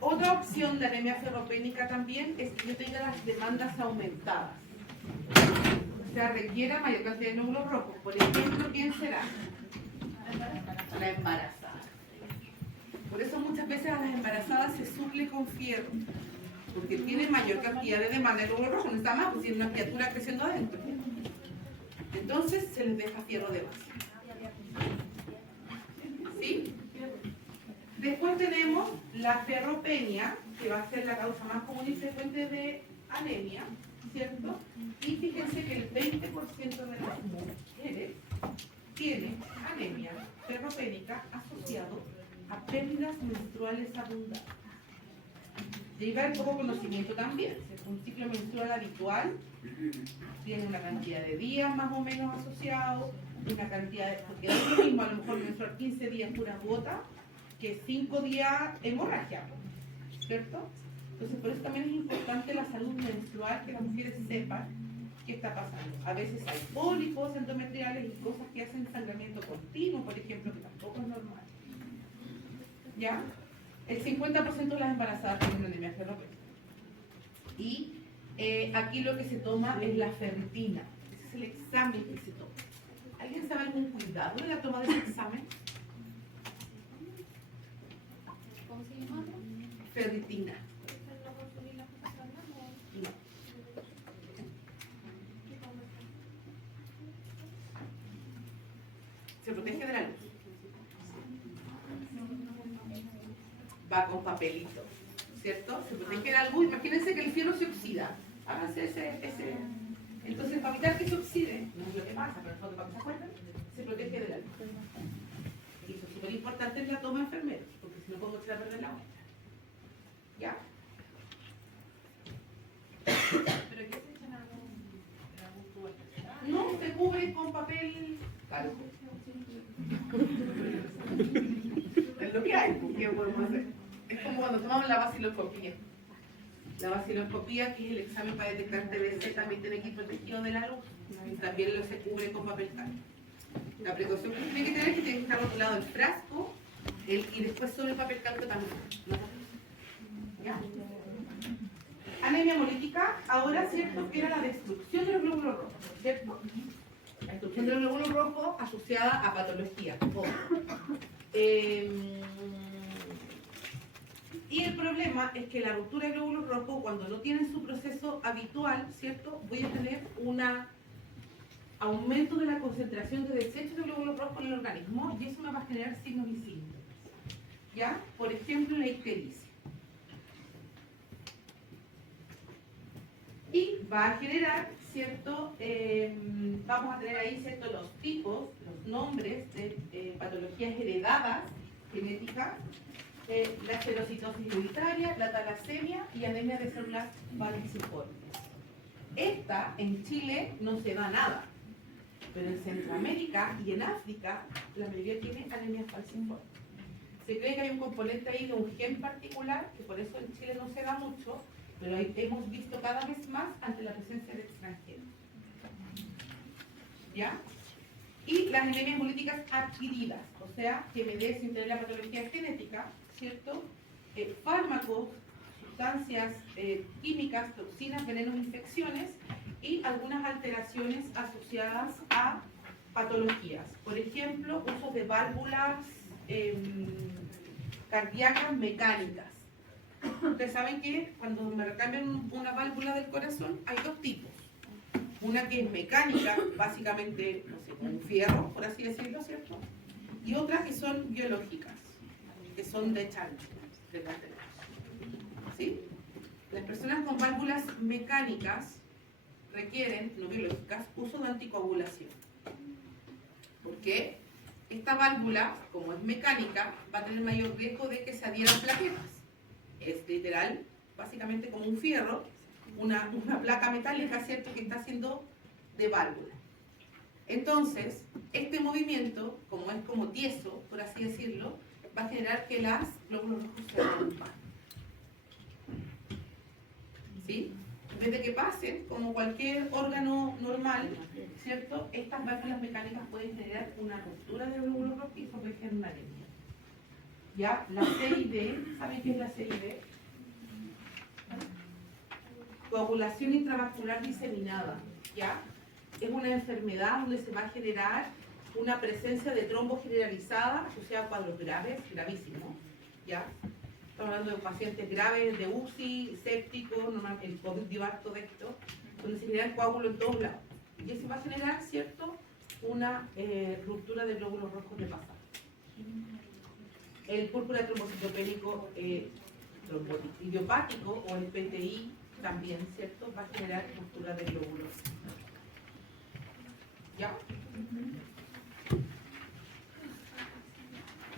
Otra opción de anemia ferropénica también es que yo tenga las demandas aumentadas. O sea, requiera mayor cantidad de glóbulos rojos. Por ejemplo, ¿quién será? La embarazada. Por eso muchas veces a las embarazadas se suple con fierro, porque tiene mayor cantidad de demanda de glóbulos rojos, no está más, pues tiene una criatura creciendo adentro. Entonces se les deja fierro de base. ¿Sí? Después tenemos la ferropenia, que va a ser la causa más común y frecuente de anemia, ¿cierto? Y fíjense que el 20% de las mujeres tiene anemia ferropénica asociado a pérdidas menstruales abundantes. Y ahí va el poco conocimiento también. Un ciclo menstrual habitual tiene una cantidad de días más o menos asociados, una cantidad de... Porque no es lo mismo a lo mejor menstruar 15 días puras gotas que 5 días hemorragia, ¿cierto? Entonces por eso también es importante la salud menstrual, que las mujeres sepan qué está pasando. A veces hay pólipos endometriales y cosas que hacen sangramiento continuo, por ejemplo, que tampoco es normal. ¿Ya? El 50% de las embarazadas tienen anemia ferropénica. Y aquí lo que se toma es la ferritina. Ese es el examen que se toma. ¿Alguien sabe algún cuidado de la toma de ese examen? ¿Cómo se llama? Ferritina. ¿No consumir las cosas normales? No. Se protege de la luz. Va con papelito, ¿cierto? Se protege de la luz. Imagínense que el fierro se oxida. Háganse ese. Entonces, para evitar que se oxide, no es lo que pasa, pero en el fondo, para que se acuerden, se protege de la luz. Y eso es súper importante en la toma de enfermeros, porque si no puedo echar a perder la muestra. ¿Ya? ¿Pero qué se echan algún tubo especial? No, se cubre con papel calco. Es lo que hay, ¿qué podemos hacer? Es como cuando tomamos la vaciloscopía. La vaciloscopía, que es el examen para detectar TBC, también tiene que ir protegido de la luz. Y también se cubre con papel calco. La precaución que tiene que tener es que tiene que estar rotulado el frasco y después sobre el papel calco también. ¿No? ¿Ya? Anemia hemolítica, ahora, ¿cierto? Era la destrucción de los glóbulos rojos, ¿cierto? La destrucción de los glóbulos rojos asociada a patología. Y el problema es que la ruptura de glóbulos rojos, cuando no tienen su proceso habitual, ¿cierto? Voy a tener un aumento de la concentración de desechos de glóbulos rojos en el organismo y eso me va a generar signos y síntomas. ¿Ya? Por ejemplo, la ictericia. Y va a generar, ¿cierto? Vamos a tener ahí, ¿cierto? Los tipos, los nombres de patologías heredadas, genéticas, la esclerositosis hereditaria, la talasemia y anemia de células falciformes. Esta en Chile no se da nada, pero en Centroamérica y en África la mayoría tiene anemia falciforme. Se cree que hay un componente ahí de un gen particular, que por eso en Chile no se da mucho, pero hemos visto cada vez más ante la presencia de extranjeros. ¿Ya? Y las anemias hemolíticas adquiridas, o sea, que me dé sin tener la patología genética, ¿cierto? Fármacos, sustancias químicas, toxinas, venenos, infecciones y algunas alteraciones asociadas a patologías. Por ejemplo, uso de válvulas cardíacas mecánicas. Ustedes saben que cuando me recambian una válvula del corazón hay dos tipos. Una que es mecánica, básicamente, no sé, un fierro, por así decirlo, ¿cierto? Y otras que son biológicas, que son de chancho, de cartera. ¿Sí? Las personas con válvulas mecánicas requieren, no biológicas, uso de anticoagulación. ¿Por qué? Esta válvula, como es mecánica, va a tener mayor riesgo de que se adhieran plaquetas. Es literal básicamente como un fierro, una placa metálica, ¿cierto?, que está haciendo de válvula. Entonces, este movimiento, como es como tieso, por así decirlo, va a generar que las glóbulos rojos se rompan. ¿Sí? En vez de que pasen como cualquier órgano normal, ¿cierto? Estas válvulas mecánicas pueden generar una ruptura de glóbulos rojos y corregir una anemia. ¿Ya? La CID, ¿saben qué es la CID? Coagulación intravascular diseminada, ¿ya? Es una enfermedad donde se va a generar una presencia de trombo generalizada asociada a cuadros graves, gravísimos, ¿ya? Estamos hablando de pacientes graves, de UCI, sépticos, el COVID dio harto de esto, donde se genera coágulo en todos lados. Y eso va a generar, ¿cierto?, una ruptura de glóbulos rojos de pasada. El púrpura trombocitopénico idiopático o el PTI también, ¿cierto?, va a generar ruptura de glóbulos. ¿Ya?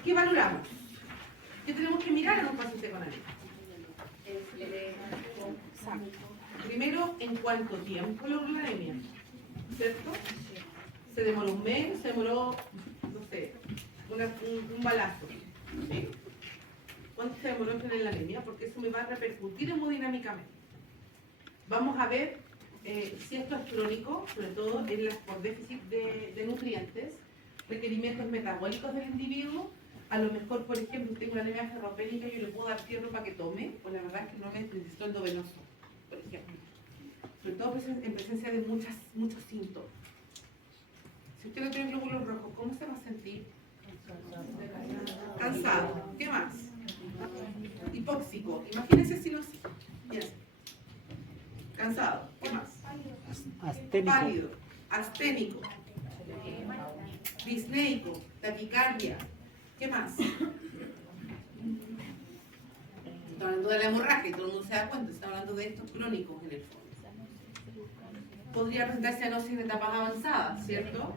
¿Qué valoramos? ¿Qué tenemos que mirar en un paciente con anemia? Primero, ¿en cuánto tiempo logró la anemia? ¿Cierto? ¿Se demoró un mes? ¿Se demoró, no sé, un balazo? ¿Sí? ¿Cuánto se demoró en tener la anemia? Porque eso me va a repercutir hemodinámicamente. Vamos a ver si esto es crónico, sobre todo por déficit de nutrientes, requerimientos metabólicos del individuo. A lo mejor, por ejemplo, si tengo una anemia ferropénica, yo le puedo dar fierro para que tome, pues la verdad es que no necesito endovenoso, por ejemplo. Sobre todo en presencia de muchos síntomas. Si usted no tiene glóbulos rojos, ¿cómo se va a sentir? Cansado. ¿Qué más? Hipóxico. Imagínense si los... Bien. Cansado. ¿Qué más? Asténico. Pálido. Asténico. Disneico. Taquicardia. ¿Qué más? Estamos hablando de la hemorragia y todo el mundo se da cuenta, está hablando de estos crónicos en el fondo. Podría presentarse anosis en etapas avanzadas, ¿cierto?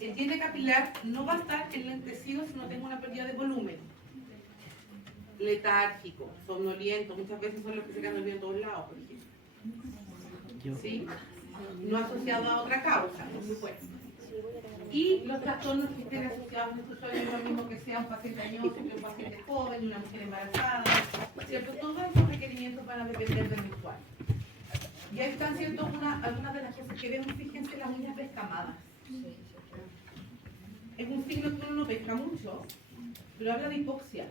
El diente capilar no va a estar enlentecido si no tengo una pérdida de volumen. Letárgico, somnoliento, muchas veces son los que se quedan dormidos en todos lados, por ejemplo. ¿Sí? No asociado a otra causa, por supuesto. Y los trastornos que estén asociados a este usuario no es lo mismo que sea un paciente añoso, que un paciente joven, una mujer embarazada, ¿cierto? Todos esos requerimientos van a depender del usuario. Y ahí están, ¿cierto?, algunas de las cosas que vemos, fíjense las uñas descamadas. Es un signo que uno no pesca mucho, pero habla de hipoxia.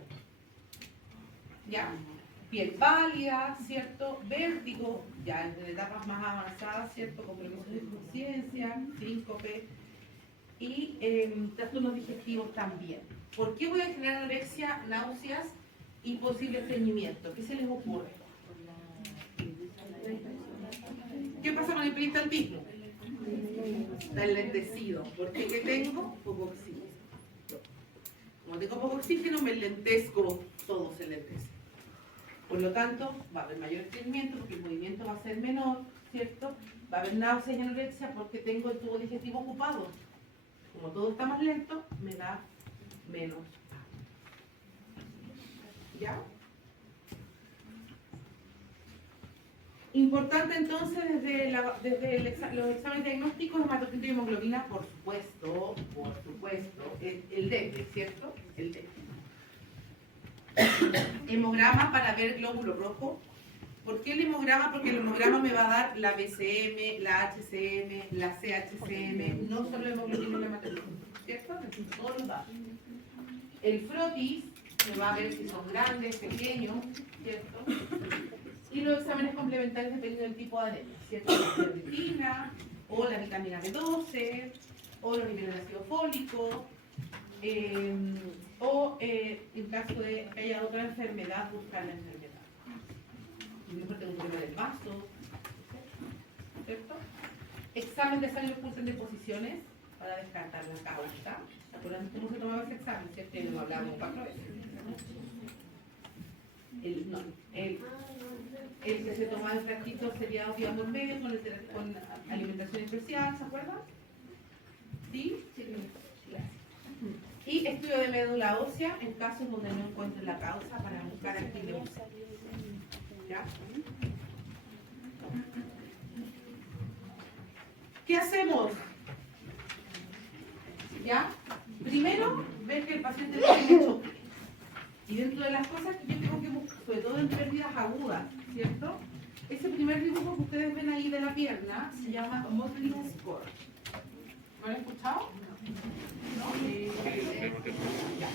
¿Ya? Piel pálida, ¿cierto? Vértigo, ya en etapas más avanzadas, ¿cierto? Compromiso de conciencia, síncope y trastornos digestivos también. ¿Por qué voy a generar anorexia, náuseas y posible estreñimiento? ¿Qué se les ocurre? ¿Qué pasa con el peristaltismo? Está enlentecido. ¿Por qué? ¿Qué tengo? Poco oxígeno. Como tengo poco oxígeno, me enlentezco, todo se enlentece. Por lo tanto, va a haber mayor estreñimiento porque el movimiento va a ser menor, ¿cierto? Va a haber náuseas y anorexia porque tengo el tubo digestivo ocupado. Como todo está más lento, me da menos. ¿Ya? Importante entonces desde los exámenes diagnósticos, hematocrito y hemoglobina, por supuesto, el DECTE, ¿cierto? El DECTE. Hemograma para ver glóbulo rojo. ¿Por qué el hemograma? Porque el hemograma me va a dar la BCM, la HCM, la CHCM, no solo hemoglobina y la hematocrit, ¿cierto? Necesito todos los datos. El frotis me va a ver si son grandes, pequeños, ¿cierto? Y los exámenes complementarios dependiendo del tipo de anemia, ¿cierto? La ferritina, o la vitamina B12, o los niveles de ácido fólico, o en caso de que haya otra enfermedad, buscar la enfermedad. Y mejor tengo un problema del vaso, ¿cierto? Examen de sangre oculta en deposiciones para descartar la causa. ¿Se acuerdan cómo se tomaba ese examen? ¿Cierto? Lo hablamos 4 veces. El que se tomaba el frasquito sería obviando en medio con alimentación especial, ¿se acuerdan? ¿Sí? Sí. Gracias. Y estudio de médula ósea en casos donde no encuentren la causa para buscar actividad. ¿Ya? ¿Qué hacemos? ¿Ya? Primero, ver que el paciente tiene choque. Y dentro de las cosas que yo tengo que buscar, sobre todo en pérdidas agudas, ¿cierto? Ese primer dibujo que ustedes ven ahí de la pierna se llama Mottling Score. ¿Lo han escuchado? ¿No? Ya.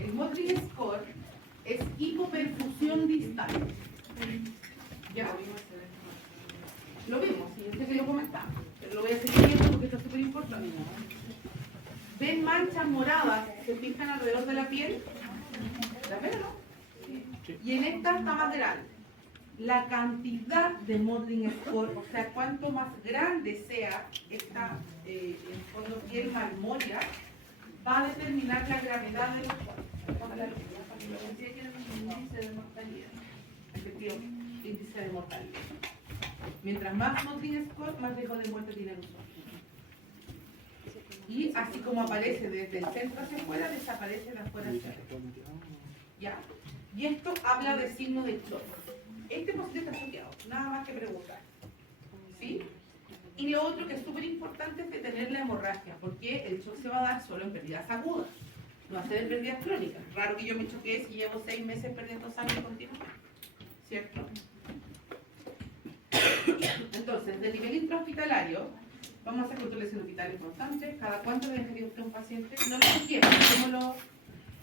El Mottling Score es hipoperfusión distal. ¿Ya? Lo vimos, y yo sé que lo comentamos, pero lo voy a seguir viendo porque esto es súper importante. ¿Ven manchas moradas que se fijan alrededor de la piel? ¿La ven o no? Y en esta está más grande. La cantidad de Mottling Score, o sea, cuanto más grande sea esta, en fondo, piel marmórea, va a determinar la gravedad de los cuadros. Índice de mortalidad. Efectivamente, índice de mortalidad. Mientras más Mottling Score, más riesgo de muerte tiene el usuario. Y así como aparece desde el centro hacia afuera, desaparece de afuera hacia adentro. ¿Ya? Y esto habla de signos de shock. Este paciente está choqueado, nada más que preguntar. ¿Sí? Y lo otro que es súper importante es detener la hemorragia, porque el shock se va a dar solo en pérdidas agudas, no va a ser en pérdidas crónicas. Raro que yo me choquee si llevo 6 meses perdiendo sangre continuamente. ¿Cierto? Entonces, de nivel intrahospitalario, vamos a hacer controles hospitales constantes. ¿Cada cuánto debería usted un paciente? No lo quiero, hacémoslo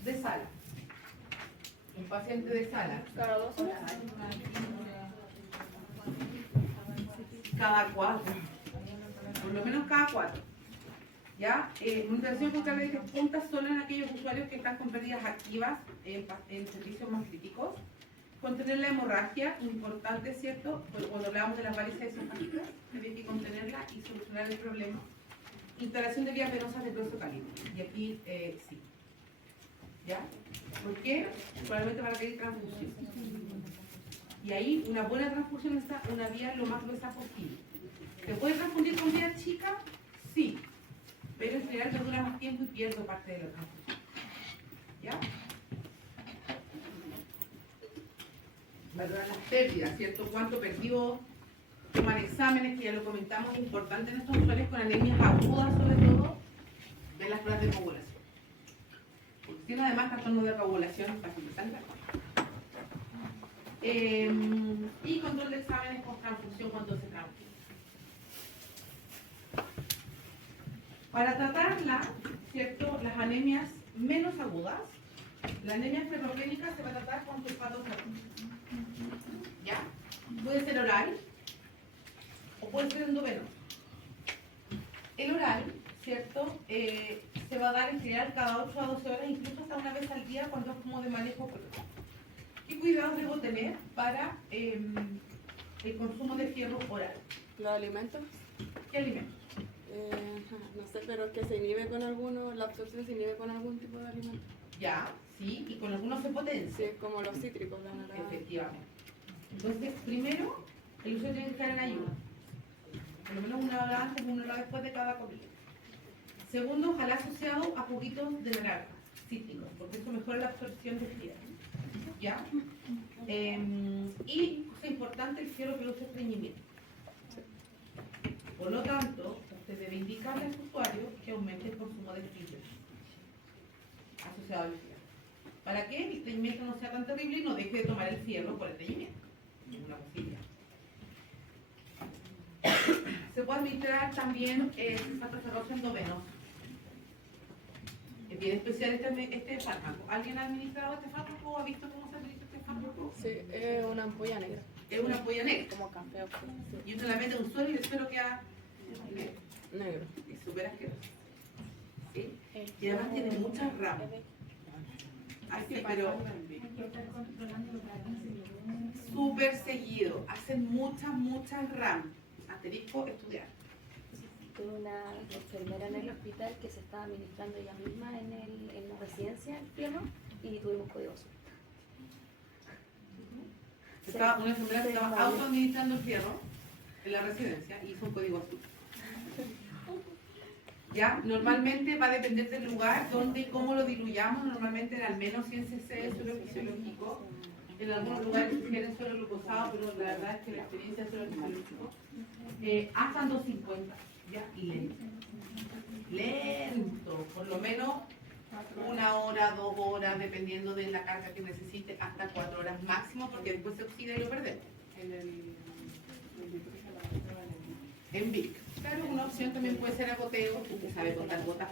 de sala. Un paciente de sala. Cada 2 horas. Cada 4. Por lo menos cada 4. ¿Ya? Monitorización constante de puntas solo en aquellos usuarios que están con pérdidas activas en servicios más críticos. Contener la hemorragia, importante, ¿cierto? Cuando hablamos de las varices esofágicas, hay que contenerla y solucionar el problema. Instalación de vías venosas de grueso calibre. Y aquí sí. ¿Ya? ¿Por qué? Probablemente va a requerir transfusión. Y ahí una buena transfusión está una vía lo más gruesa posible. ¿Se puede transfundir con vía chica? Sí. Pero en general me dura más tiempo y pierdo parte de la transfusión. ¿Ya? Valorar las pérdidas, ¿cierto? ¿Cuánto perdió? Tomar exámenes, que ya lo comentamos, es importante en estos usuarios con anemias agudas, sobre todo, de las pruebas de coagulación. Porque tiene además trastorno de coagulación fácil de sangrar. Y control de exámenes con transfusión cuando se transfiere. Para tratarla, ¿cierto? Las anemias menos agudas, la anemia ferropénica se va a tratar con sulfato ferro. ¿Ya? Puede ser oral o puede ser endovenoso. El oral, ¿cierto? Se va a dar en general cada 8 a 12 horas, incluso hasta una vez al día cuando es como de manejo crónico. ¿Qué cuidados debo tener para el consumo de fierro oral? ¿Los alimentos? ¿Qué alimentos? No sé, pero que se inhibe con alguno, la absorción se inhibe con algún tipo de alimento. Ya, sí, y con algunos se potencia. Sí, como los cítricos, la naranja. Efectivamente. Entonces, primero, el usuario tiene que estar en ayuno. Por lo menos una hora antes, una hora después de cada comida. Segundo, ojalá asociado a juguitos de naranja, cítricos, porque eso mejora la absorción de fierro. ¿Ya? Y, cosa importante, el fierro produce estreñimiento. Por lo tanto, usted debe indicarle a su usuario que aumente el consumo de fibra asociado al fierro. ¿Para que el estreñimiento no sea tan terrible y no deje de tomar el fierro por el estreñimiento? Es una posibilidad. Se puede administrar también sulfato ferroso endovenoso. Es bien especial este fármaco. ¿Alguien ha administrado este fármaco o ha visto cómo se administra este fármaco? Sí, es una ampolla negra. Es una ampolla negra. Como campeón. Y uno la mete en un suelo y el suelo queda negro. Negro. Es súper asqueroso. ¿Sí? Y además tiene muchas ramas. Así, pero súper seguido. Hacen muchas ramas. Asterisco, estudiar. Tuve una enfermera en el hospital que se estaba administrando ella misma en la residencia, el fierro, y tuvimos código azul. Una enfermera que estaba autoadministrando el fierro en la residencia y hizo un código azul. ¿Ya? Normalmente va a depender del lugar, donde y cómo lo diluyamos, normalmente en al menos 100 cc de suelo fisiológico. En algunos lugares sugieren suelo glucosado, pero la verdad es que la experiencia de suelo fisiológico hasta 250, ¿ya? Y lento. Lento, por lo menos 1 hora, 2 horas, dependiendo de la carga que necesite, hasta 4 horas máximo, porque después se oxida y lo perdemos. En Vic. Claro, una opción también puede ser a goteo, usted sabe contar gotas,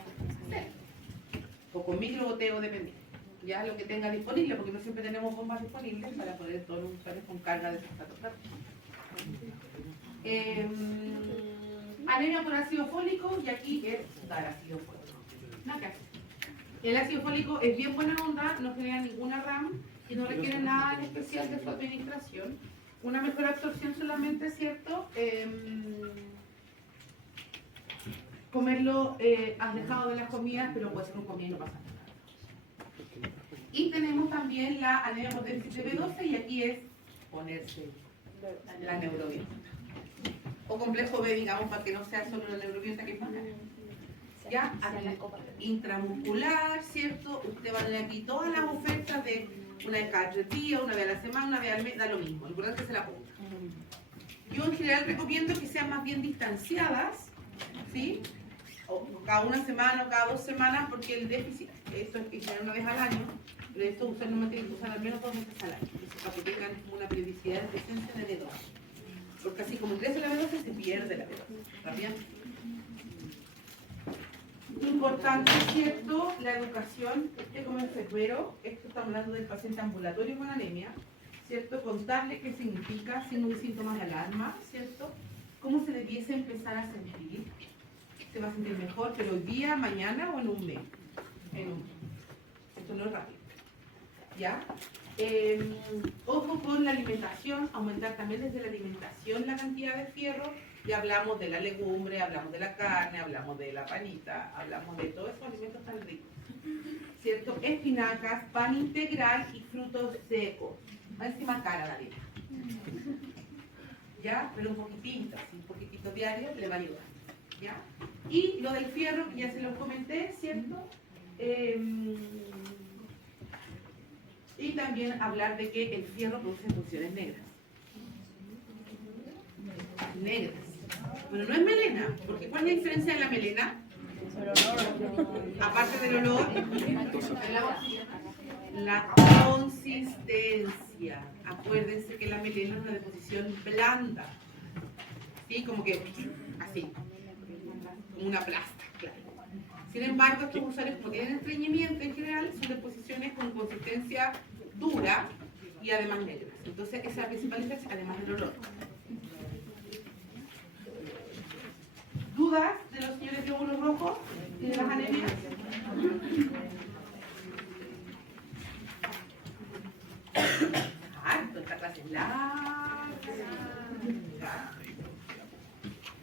o con microgoteo, dependiendo. Ya lo que tenga disponible, porque no siempre tenemos bombas disponibles para poder todos los usuarios con carga de fosfato. Anemia por ácido fólico, y aquí es dar ácido fólico. Nada que hacer. El ácido fólico es bien buena onda, no genera ninguna RAM y no requiere nada en especial de su administración. Una mejor absorción solamente, ¿cierto? Comerlo alejado de las comidas, pero puede ser un comida y no pasa nada. Y tenemos también la anemia por déficit de B12, y aquí es ponerse la neurobiota. O complejo B, digamos, para que no sea solo la neurobiota que pone. Ya, intramuscular, ¿cierto? Usted va a tener aquí todas las ofertas de una vez cada 3 días, una vez a la semana, una vez al mes, da lo mismo. Lo importante es que se la ponga. Yo en general recomiendo que sean más bien distanciadas, ¿sí? O cada 1 semana o cada 2 semanas, porque el déficit, esto es que sea una vez al año, pero esto usted no tiene que usar al menos 2 veces al año, para que tengan una periodicidad de presencia de B12. Porque así como crece la B12, se pierde la B12. Rápidamente. Importante, ¿cierto? La educación, como enfermero, esto estamos hablando del paciente ambulatorio con anemia, ¿cierto? Contarle qué significa, signos y síntomas de alarma, ¿cierto? Cómo se debiese empezar a sentir. Se va a sentir mejor, pero hoy día, mañana o en un mes. En un mes. Esto no es rápido. ¿Ya? Ojo con la alimentación, aumentar también desde la alimentación la cantidad de fierro. Ya hablamos de la legumbre, hablamos de la carne, hablamos de la panita, hablamos de todos esos alimentos tan ricos, ¿cierto? Espinacas, pan integral y frutos secos. Va encima cara la vida. ¿Ya? Pero un poquitito, así, un poquitito diario le va a ayudar. ¿Ya? Y lo del fierro, que ya se lo comenté, ¿cierto? Y también hablar de que el fierro produce funciones negras. Negras. Bueno, no es melena, porque ¿cuál es la diferencia de la melena? Aparte del olor, la consistencia. Acuérdense que la melena es una deposición blanda. ¿Sí? Como que así. Como una plasta, claro. Sin embargo, estos usuarios, como tienen estreñimiento en general, son deposiciones con consistencia dura y además negras. Entonces, esa es la principal diferencia, además del olor. ¿Dudas de los señores glóbulos rojos y de las anemias? Harto, esta clase es larga.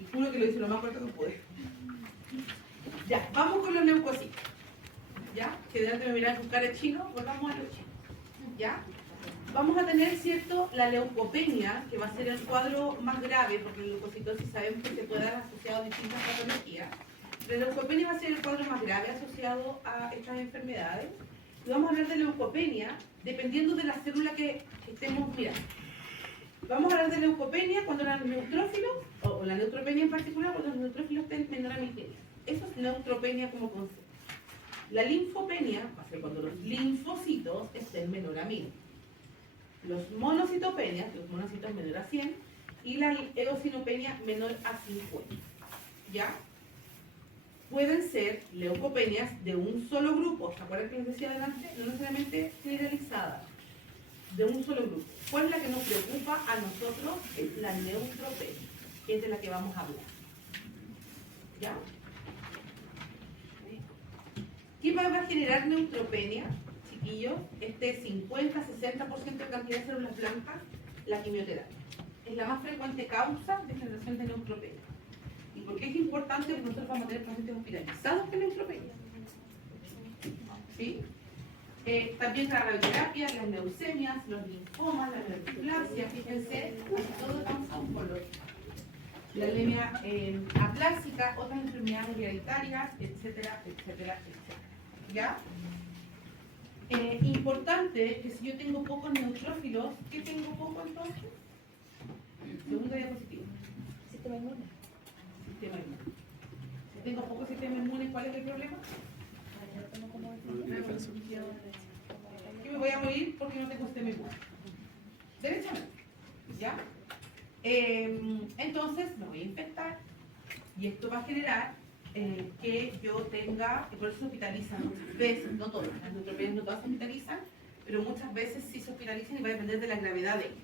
Y juro que lo hice lo más corto que pude. Ya, vamos con los leucocitos. ¿Ya? Que delante me miran con cara de chino, volvamos a los chinos. ¿Ya? Vamos a tener, ¿cierto?, la leucopenia, que va a ser el cuadro más grave, porque la leucocitosis sabemos que se puede dar asociado a distintas patologías. La leucopenia va a ser el cuadro más grave asociado a estas enfermedades. Y vamos a hablar de leucopenia dependiendo de la célula que estemos mirando. Vamos a hablar de leucopenia cuando los neutrófilos, o la neutropenia en particular, cuando los neutrófilos estén menor a 1000. Eso es neutropenia como concepto. La linfopenia va a ser cuando los linfocitos estén menor a 1000. Los monocitopenias, los monocitos menor a 100, y la eosinopenia menor a 50. ¿Ya? Pueden ser leucopenias de un solo grupo. ¿Se acuerdan que les decía adelante? No necesariamente generalizadas. De un solo grupo. ¿Cuál es la que nos preocupa a nosotros? Es la neutropenia, que es de la que vamos a hablar. ¿Ya? ¿Qué va a generar neutropenia, chiquillos? 50-60% de cantidad de células blancas, la quimioterapia. Es la más frecuente causa de generación de neutropenia. ¿Y por qué es importante? Porque nosotros vamos a tener pacientes hospitalizados con neutropenia. ¿Sí? También la radioterapia, las leucemias, los linfomas, la neoplasia, fíjense, casi todo avanza oncológico. la anemia aplásica, otras enfermedades hereditarias, etcétera, etcétera, etcétera. ¿Ya? Importante que si yo tengo pocos neutrófilos, ¿qué tengo poco entonces? Segunda diapositiva. Sistema inmune. Sistema inmune. Si tengo poco sistema inmune, ¿cuál es el problema? Que me voy a morir porque no tengo sistema inmune. Derechamente. ¿Ya? Entonces me voy a infectar y esto va a generar que yo tenga, y por eso se hospitalizan muchas veces, no todas, las neutropenias no todas se hospitalizan, pero muchas veces sí se hospitalizan y va a depender de la gravedad de ellas.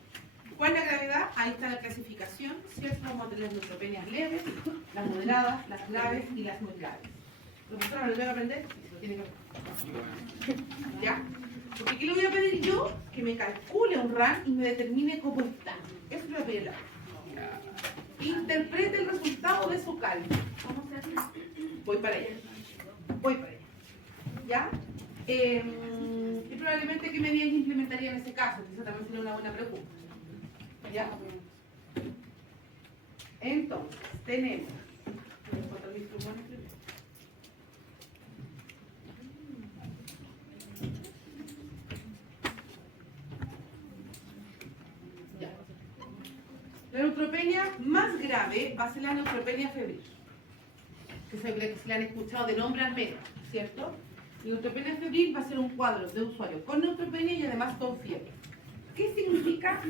¿Cuál es la gravedad? Ahí está la clasificación, ¿cierto? Vamos a tener las neutropenias leves, las moderadas, las graves y las muy graves. ¿Profesora no lo voy a aprender? Sí, lo tiene que aprender. ¿Ya? Porque ¿qué le voy a pedir yo? Que me calcule un RAN y me determine cómo está. Eso es lo que voy a pedir. Interprete el resultado de su cálculo. ¿Cómo se hace? Voy para allá. Voy para allá. ¿Ya? Y probablemente qué medidas implementaría en ese caso. Esa también sería una buena pregunta. ¿Ya? Entonces, tenemos. Voy a encontrar mis plumones primero. Ya. La neutropenia más grave va a ser la neutropenia febril, que se le han escuchado de nombre al menos, ¿cierto? La neutropenia febril va a ser un cuadro de usuario con neutropenia y además con fiebre. ¿Qué significa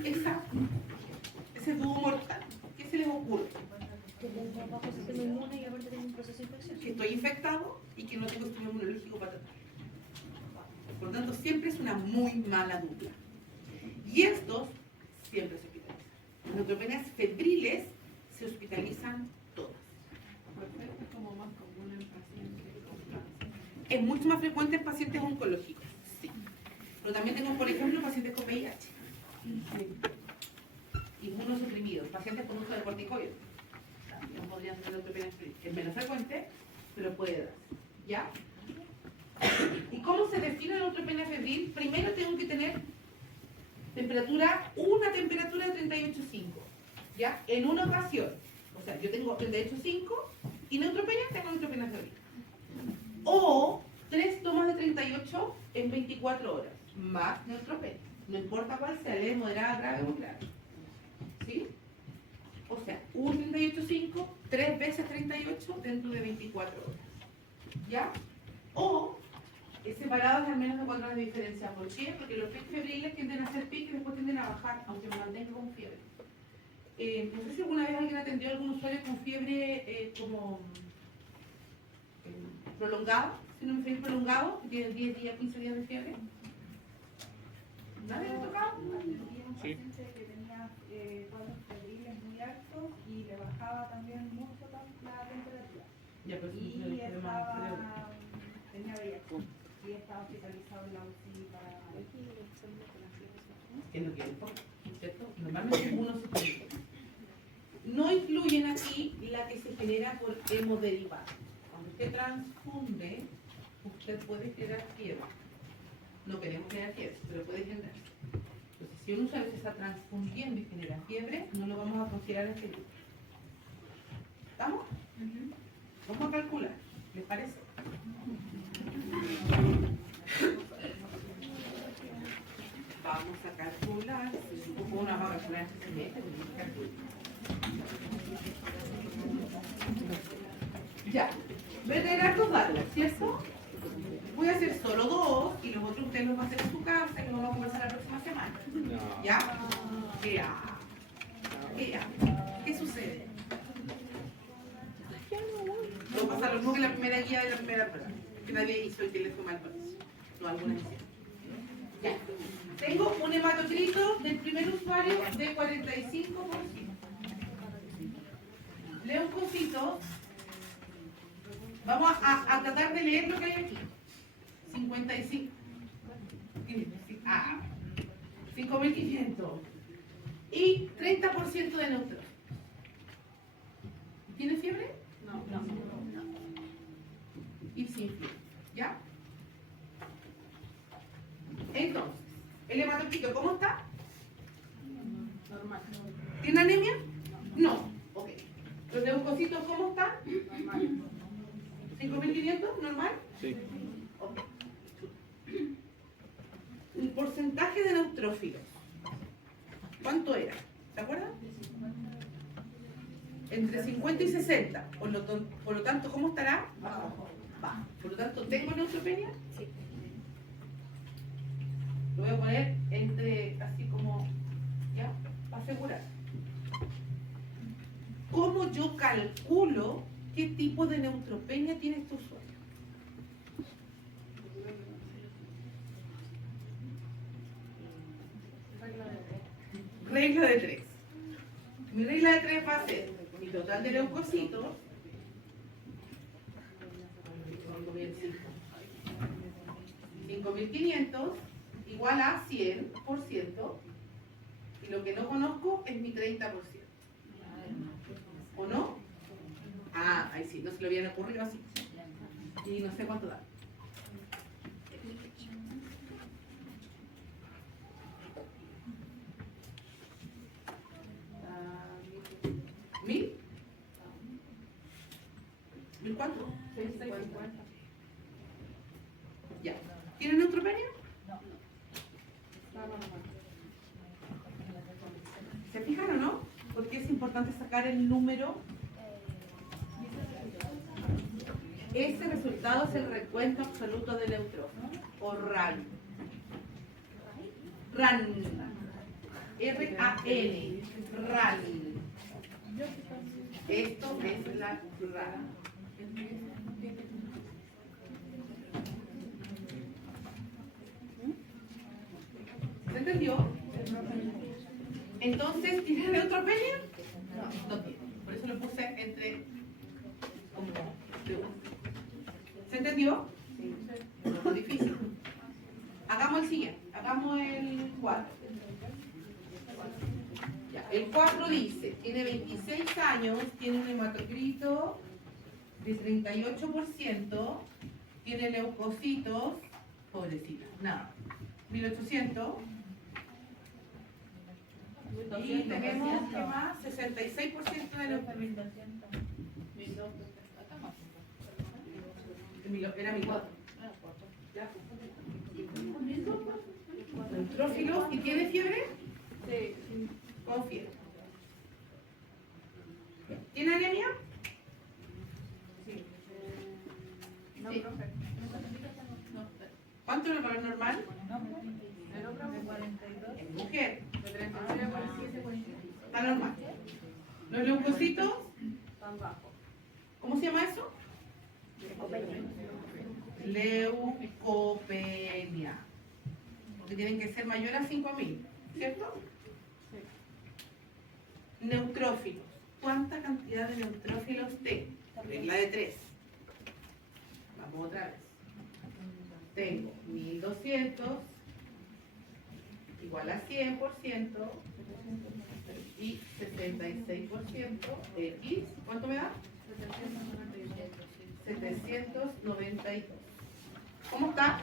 ese dúo mortal? ¿Qué se les ocurre? Que tengo bajo sistema inmune y aparte tengo un proceso de infección. Que estoy infectado y que no tengo sistema inmunológico para tratar. Por lo tanto, siempre es una muy mala dupla. Y estos siempre se hospitalizan. Las neutropenias febriles se hospitalizan todas. Es como más común en pacientes con cáncer. Es mucho más frecuente en pacientes oncológicos, sí. Pero también tengo, por ejemplo, pacientes con VIH. Inmunosuprimidos, pacientes con uso de corticoides. También podrían tener neutropenia febril. Es menos frecuente, pero puede darse. ¿Ya? ¿Y cómo se define la neutropenia febril? Primero tengo que tener una temperatura de 38,5. ¿Ya? En una ocasión. O sea, yo tengo 38,5 y neutropenia, tengo neutropenia febril. O 3 tomas de 38 en 24 horas, más neutropenia. No importa cuál sea, leve, moderada, grave o grave. ¿Sí? O sea, un 38,5, 3 veces 38 dentro de 24 horas. ¿Ya? O separados al menos de 4 horas de diferencia. ¿Por qué? Porque los pics febriles tienden a ser pics y después tienden a bajar, aunque me mantenga con fiebre. No sé si alguna vez alguien atendió a algún usuario con fiebre prolongada, síndrome febril prolongado, que tiene 10 días, 15 días de fiebre. ¿Nadie le ha tocado? Atendía a un Sí. paciente que tenía cuadros febriles muy altos y le bajaba también mucho la temperatura. Ya, pero Y no le puede más fiebre. tenía VIH y estaba hospitalizado en la UCI para... Que no quieren tocar, ¿cierto? Normalmente uno se permite. No incluyen aquí la que se genera por hemoderivados. Cuando usted transfunde, usted puede generar fiebre. No queremos generar fiebre, pero puede generar. Entonces, si un usuario se está transfundiendo y genera fiebre, no lo vamos a considerar en fiebre. ¿Estamos? Vamos a calcular. ¿Les parece? Vamos a calcular. ¿Cómo una vamos a calcular este semestre? Ya. Verán los datos, ¿cierto? Voy a hacer solo 2 y los otros ustedes los van a hacer en su casa y los vamos a conversar la próxima semana. No. ¿Ya? ¿Qué sucede? Voy a pasar lo mismo que la primera guía de la primera prueba. Que nadie hizo y que le fue mal con eso. No, algunas hicieron. Ya. Tengo un hematocrito del primer usuario de 45%. Leucocitos. Vamos a tratar de leer lo que hay aquí. 55. 5.500. Y 30% de neutrófilos. ¿Tiene fiebre? No. Y sin fiebre. ¿Ya? Entonces, el hematocrito, ¿cómo está? Normal. ¿Tiene anemia? No. Ok. leucocitos cómo están? 5.500, normal. Sí. Ok. El porcentaje de neutrófilos, ¿cuánto era? ¿Se acuerdan? Entre 50 y 60. Por lo tanto, ¿cómo estará? Bajo. Por lo tanto, ¿tengo neutropenia? Sí. Lo voy a poner entre, así como, ¿ya? Para asegurar. ¿Cómo yo calculo qué tipo de neutropenia tiene este usuario? Regla de 3. Mi regla de 3 va a ser mi total de leucocitos, 5.500 igual a 100%, y lo que no conozco es mi 30%. ¿O no? Ah, ahí sí, no se lo habían ocurrido así. Y no sé cuánto da. ¿Mil? ¿Mil cuánto? 650. Ya. ¿Tienen neutropenia? ¿Se fijan o no? Porque es importante sacar el número. Ese resultado es el recuento absoluto del neutrófilo, o RAN. RAN. R-A-N. RAN. Esto es la RAN. ¿Se entendió? Entonces, ¿tiene neutropenia? No tiene. Por eso lo puse entre como de uno. ¿Se entendió? Sí. No es difícil. Hagamos el siguiente. Hagamos el 4. Ya, el 4 dice, tiene 26 años, tiene un hematocrito de 38%, tiene leucocitos, pobrecita, nada, 1800. Y tenemos, ¿qué más? 66% de leucocitos. Era 1004. Neutrófilos, ¿y tiene fiebre? Sí. Con fiebre. ¿Tiene anemia? Sí. No, Sí. profe. ¿Cuánto es el valor normal? El otro de 42. En mujer. De 36 a 47, 47. Está normal. Los leucocitos, Tan bajo. ¿cómo se llama eso? Leucopenia. Porque tienen que ser mayores a 5.000, ¿cierto? Sí. Neutrófilos. ¿Cuánta cantidad de neutrófilos tengo? Regla de 3. Vamos otra vez. Tengo 1.200 igual a 100% y 66% X. ¿Cuánto me da? 792. ¿Cómo está?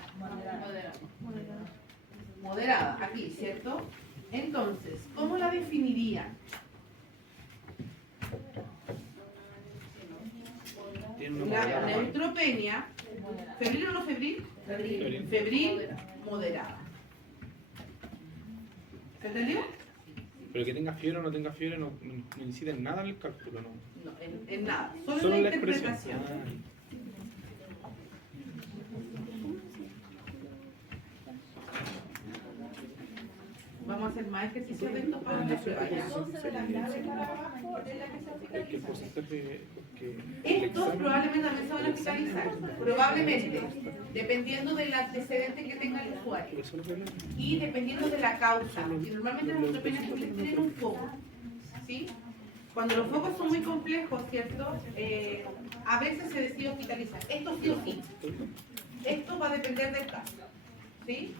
Moderada, aquí, ¿cierto? Entonces, ¿cómo la definiría? Tiene una La moderada. neutropenia, ¿febril o no febril? Febril. Febril moderada. ¿Se entendió? Pero que tenga fiebre o no tenga fiebre no incide en nada en el cálculo, ¿no? No, en nada, solo, Solo en la la expresión. interpretación. Vamos a hacer más ejercicios de esto para la prueba. ¿Ya? Entonces, de la clave para abajo es la que se Es que el hospitaliza. porcentaje que Estos probablemente también se van a hospitalizar, probablemente, dependiendo del antecedente que tenga el usuario eso es lo que hablamos. y dependiendo de la causa. Y normalmente las neutropenias también tienen un foco, ¿sí? Cuando los focos son muy complejos, ¿cierto? A veces se decide hospitalizar. Esto sí o sí. Esto va a depender del caso, ¿sí?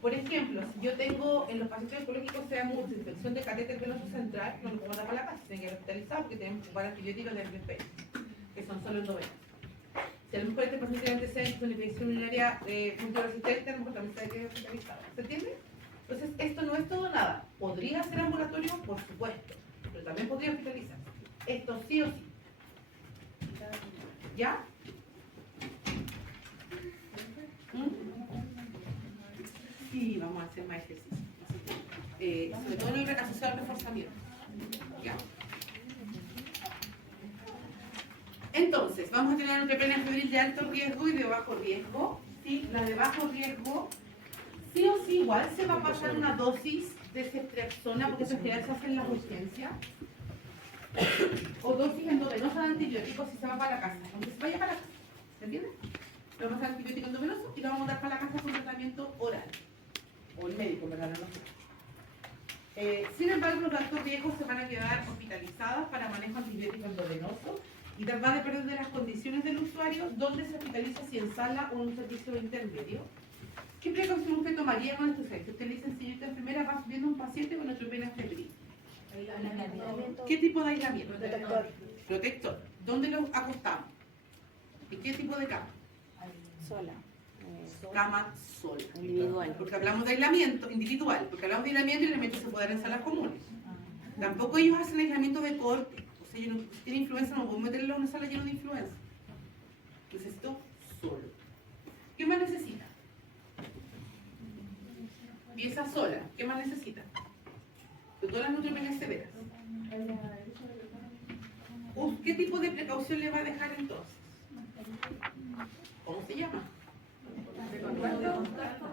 Por ejemplo, si yo tengo en los pacientes oncológicos sea mucha infección de catéter venoso central, no lo puedo mandar para la casa, tienen que ir hospitalizados porque tenemos que ocupar antibióticos de antiespecie, que son solo endovenos. Si a lo mejor este paciente tiene antecedentes con infección urinaria punto resistente, a lo mejor también se debe ir hospitalizado. ¿Se entiende? Entonces, esto no es todo nada. ¿Podría ser ambulatorio? Por supuesto, pero también podría hospitalizarse. Esto sí o sí. ¿Ya? ¿Mm? Sí, vamos a hacer más ejercicio. Sobre todo en el asociado al reforzamiento. ¿Ya? Entonces, vamos a tener neutropenia febril de alto riesgo y de bajo riesgo. ¿Sí? La de bajo riesgo, sí o sí, igual se va a pasar una dosis de ceftriaxona, porque eso en general se hace en las urgencias. O dosis endovenosa de antibióticos si se va para la casa. Aunque se vaya para la casa. ¿Se entiende? Le vamos a dar antibiótico endovenoso y lo vamos a dar para la casa con tratamiento oral. O el médico, ¿verdad? No sé. Sin embargo, los de alto riesgo se van a quedar hospitalizadas para manejo antibiótico endovenoso y va a depender de las condiciones del usuario, dónde se hospitaliza, si en sala o en un servicio intermedio. ¿Qué precaución usted tomaría con estos servicios? Usted le dice, señorita enfermera, va viendo un paciente con neutropenia febril. ¿Qué tipo de aislamiento? Protector. Protector. ¿Dónde lo acostamos? ¿En qué tipo de cama? Sola. Cama sola. Individual. Porque hablamos de aislamiento individual, porque hablamos de aislamiento y el aislamiento se puede dar en salas comunes. Tampoco ellos hacen aislamiento de corte. O sea, yo no, si tiene influenza no puedo meterlo en una sala llena de influenza. Necesito solo. ¿Qué más necesita? Pieza sola. ¿Qué más necesita? De todas las neutropenias severas. ¿Qué tipo de precaución le va a dejar entonces? ¿Cómo se llama?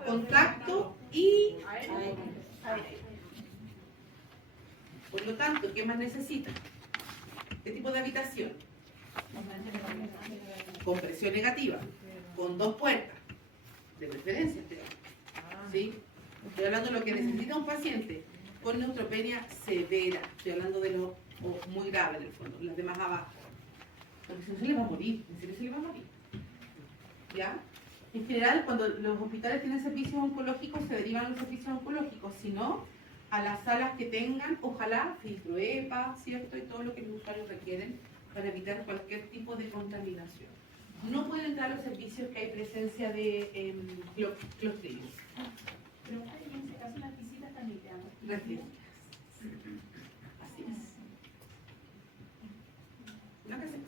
Contacto y aire. Por lo tanto, ¿qué más necesita? ¿Qué tipo de habitación? Con presión negativa, con 2 puertas, de preferencia, ¿sí? Estoy hablando de lo que necesita un paciente con neutropenia severa. Estoy hablando de lo muy grave en el fondo, las demás abajo. Porque si no se le va a morir, en serio se le va a morir. ¿Ya? En general, cuando los hospitales tienen servicios oncológicos, se derivan a los servicios oncológicos, si no, a las salas que tengan, ojalá, filtro EPA, ¿cierto? Y todo lo que los usuarios requieren para evitar cualquier tipo de contaminación. No pueden entrar a los servicios que hay presencia de clostridium. Pero en ese caso las visitas también quedan Gracias. Así es. Una caseta.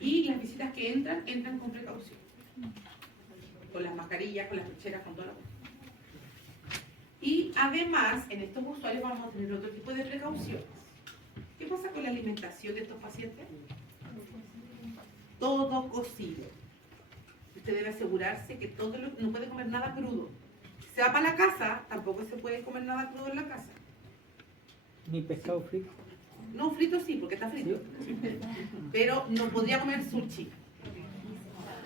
Y las visitas que entran con precaución. Con las mascarillas, con las pecheras, con toda la cosa. Y además, en estos usuarios vamos a tener otro tipo de precauciones. ¿Qué pasa con la alimentación de estos pacientes? Todo cocido. Usted debe asegurarse que no puede comer nada crudo. Si se va para la casa, tampoco se puede comer nada crudo en la casa. Ni pescado frito. No, frito sí, porque está frito. Pero no podría comer sushi.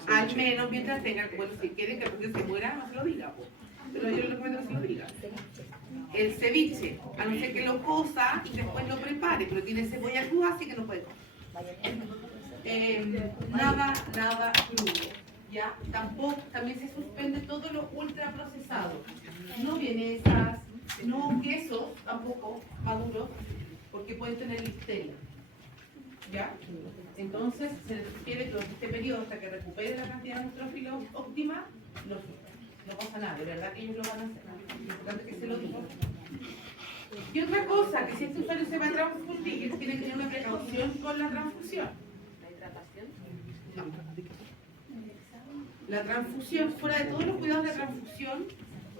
Al menos mientras tenga, bueno, si quieren que el paciente se muera, no se lo diga. Po. Pero yo le recomiendo que se lo diga. El ceviche, a no ser que lo cosa y después lo prepare, pero tiene cebolla cruda, así que no puede comer. Nada crudo. ¿Ya? Tampoco, también se suspende todo lo ultraprocesado. No vienesas, no quesos, tampoco maduros, porque pueden tener listeria. ¿Ya? Entonces, se requiere que durante este periodo, hasta que recupere la cantidad de neutrófilos óptima, no pasa nada, de verdad que ellos lo van a hacer. Es importante que se lo digan. Y otra cosa, que si este usuario se va a transfundir, tiene que tener una precaución con la transfusión. ¿La hidratación? No. La transfusión, fuera de todos los cuidados de la transfusión,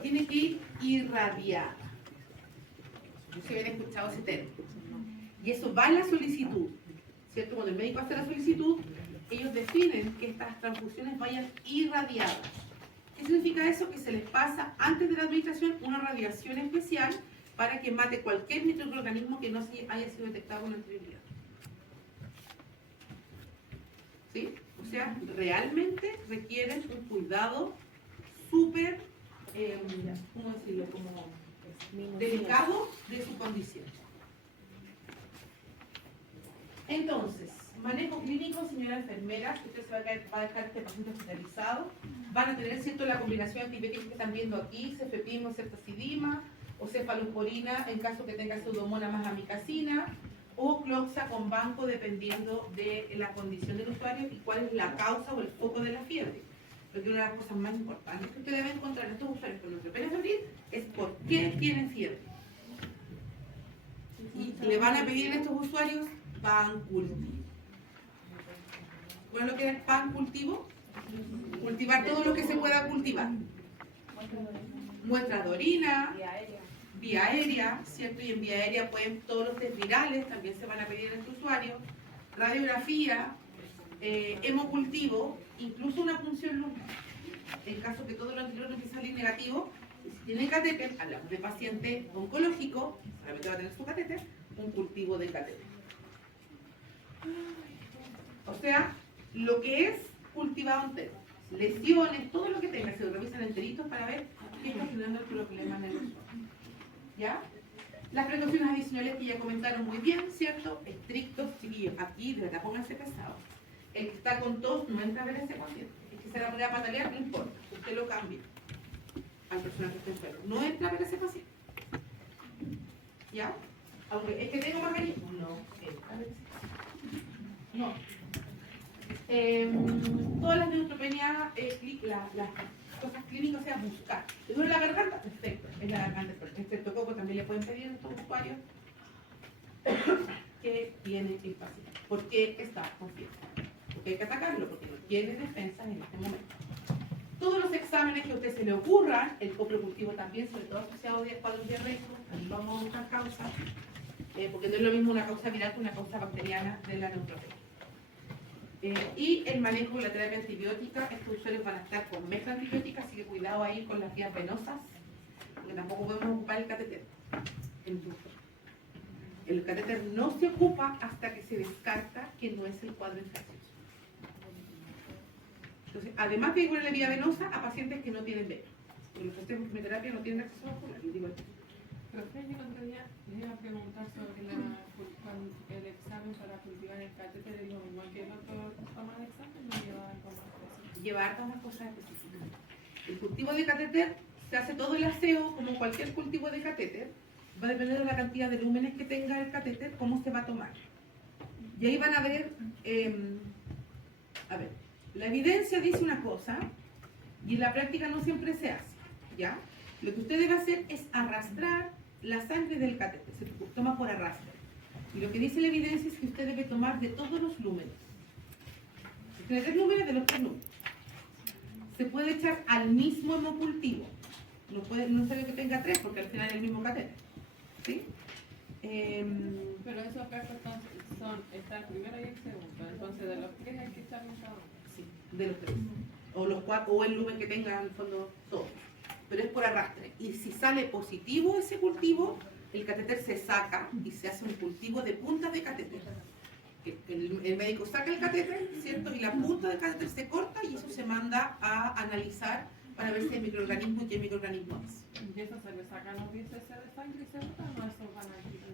tiene que ir irradiada. No se habían escuchado ese término. Y eso va en la solicitud, ¿cierto? Cuando el médico hace la solicitud, ellos definen que estas transfusiones vayan irradiadas. ¿Qué significa eso? Que se les pasa antes de la administración una radiación especial para que mate cualquier microorganismo que no haya sido detectado con anterioridad. ¿Sí? O sea, realmente requieren un cuidado súper, ¿cómo decirlo? Como delicado de su condición. Entonces, manejo clínico, señora enfermera, que usted se va a dejar este paciente hospitalizado. Van a tener, ¿cierto?, la combinación antibiótica que están viendo aquí, cefepime o ceftazidima, o cefalosporina en caso que tenga pseudomonas más amicacina, o cloxa con banco dependiendo de la condición del usuario y cuál es la causa o el foco de la fiebre. Porque una de las cosas más importantes que usted debe encontrar en estos usuarios con neutropenia febril es por qué tienen fiebre. Y le van a pedir a estos usuarios Vancurdi. ¿Cuál es lo que es pan cultivo? Cultivar todo lo que se pueda cultivar. Muestras de orina, vía aérea, ¿cierto? Y en vía aérea pueden todos los test virales, también se van a pedir en este usuario, radiografía, hemocultivo, incluso una punción lumbar. En caso que todo lo anterior no empiece a salir negativo, si tiene catéter, hablamos de paciente oncológico, solamente va a tener su catéter, un cultivo de catéter. O sea, lo que es cultivado entero, lesiones, todo lo que tenga, se lo revisan enteritos para ver qué está generando el problema en el usuario. ¿Ya? Las precauciones adicionales que ya comentaron muy bien, ¿cierto? Estrictos, chiquillos, aquí de verdad pónganse pesados. El que está con tos no entra a ver ese paciente. El que se la pone a patalear, no importa, usted lo cambia al personal que está enfermo. No entra a ver ese paciente. ¿Ya? Aunque es que tengo mascarilla, no entra a ver ese paciente. No. Todas las neutropenias, las cosas clínicas, o sea, buscar. ¿Le duele la garganta? Perfecto, es la garganta. El estreptococo también le pueden pedir a estos usuarios que tiene el paciente. ¿Por qué está confiado? Porque hay que atacarlo, porque no tiene defensas en este momento. Todos los exámenes que a usted se le ocurran, el coprocultivo también, sobre todo asociado a cuadros diarreicos, también vamos a buscar causas, porque no es lo mismo una causa viral que una causa bacteriana de la neutropenia. Y el manejo de la terapia antibiótica, estos usuarios van a estar con mezcla antibiótica, así que cuidado ahí con las vías venosas, porque tampoco podemos ocupar el catéter. El catéter no se ocupa hasta que se descarta que no es el cuadro infeccioso. Entonces, además de igual la vía venosa a pacientes que no tienen vena, porque los pacientes de quimioterapia no tienen acceso vascular. Profe, yo el otro día les iba a preguntar sobre el examen para cultivar el catéter, es lo mismo que el otro toma de examen, no lleva algo más específico. Lleva hartas más cosas específicas. El cultivo de catéter se hace todo el aseo, como cualquier cultivo de catéter, va a depender de la cantidad de lúmenes que tenga el catéter, cómo se va a tomar. Y ahí van a ver, la evidencia dice una cosa y en la práctica no siempre se hace, ¿ya? Lo que usted debe hacer es arrastrar la sangre del catéter, se toma por arrastre. Y lo que dice la evidencia es que usted debe tomar de todos los lúmenes. De 3 lúmenes, de los 3 lúmenes. Se puede echar al mismo hemocultivo. No es que tenga 3 porque al final es el mismo catéter. ¿Sí? Pero esos casos está el primero y el segundo, entonces de los 3 hay que echar un cada uno. Sí, de los 3. O los 4, o el lumen que tenga en el fondo todo. Pero es por arrastre. Y si sale positivo ese cultivo, el catéter se saca y se hace un cultivo de puntas de catéter. El médico saca el catéter, ¿cierto? Y la punta del catéter se corta y eso se manda a analizar para ver si hay microorganismos y qué microorganismo es. ¿Y eso se le sacan los 10 cc de sangre y se botan o eso van a quitar?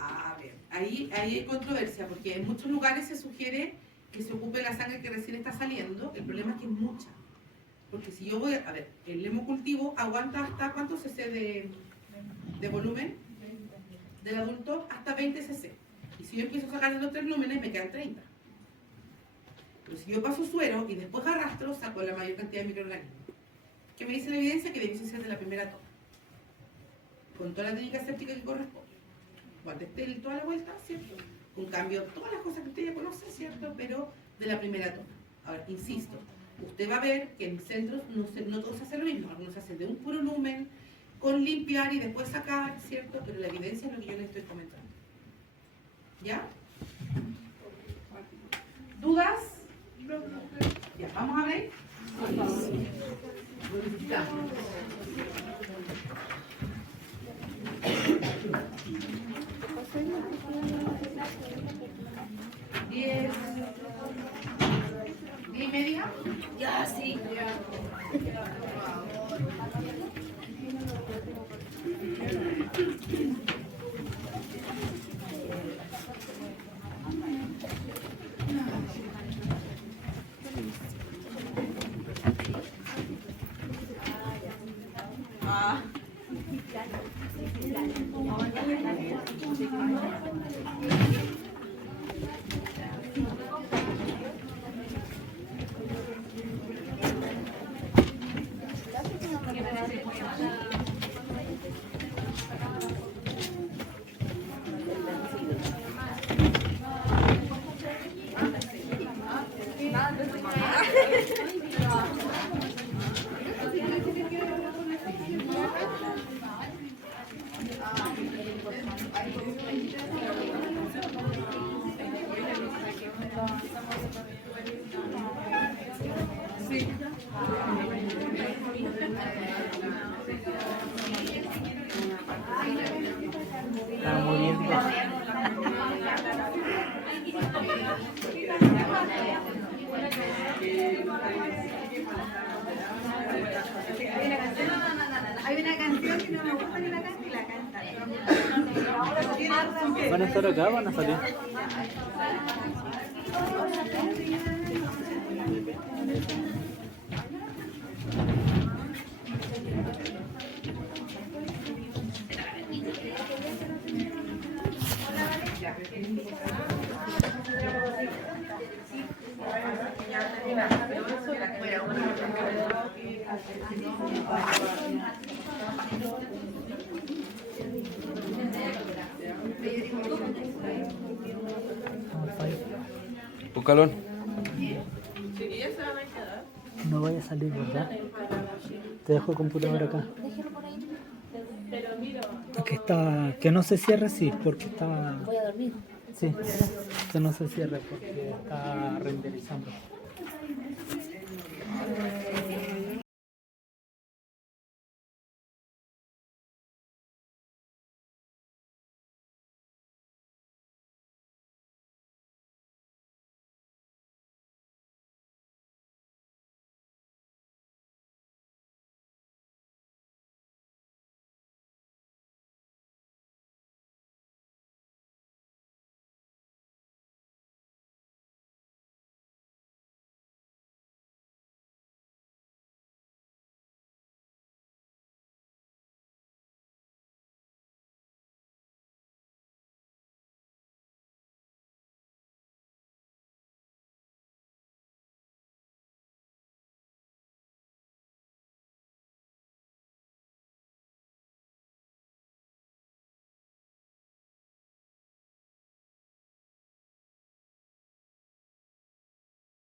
A ver, ahí hay controversia porque en muchos lugares se sugiere que se ocupe la sangre que recién está saliendo. El problema es que es mucha. Porque si yo voy a ver, el hemocultivo aguanta hasta ¿cuánto cc de volumen del adulto? Hasta 20 cc. Y si yo empiezo a sacar los 3 lúmenes, me quedan 30. Pero si yo paso suero y después arrastro, saco la mayor cantidad de microorganismos. ¿Qué me dice la evidencia? Que debe ser de la primera toma. Con toda la técnica séptica que corresponde. Cuando esté toda la vuelta, ¿cierto? Con cambio, todas las cosas que usted ya conoce, ¿cierto? Pero de la primera toma. Ahora, insisto, usted va a ver que en centros no todos hacen lo mismo. Algunos hacen de un puro lumen, con limpiar y después sacar, ¿cierto? Pero la evidencia es lo que yo le estoy comentando. ¿Ya? ¿Dudas? Ya, ¿vamos a ver? Lo necesitamos. 10 y media. Ya, sí. Hay una canción que no me gusta que la cante y la canta. ¿Van a estar acá o van a salir? Búscalo. Chiquillas se van a quedar. No vaya a salir, ¿verdad? Te dejo el computador acá. Déjelo por ahí. Que está, que no se cierre, sí, porque está, Voy a dormir. sí, que no se cierre porque está renderizando.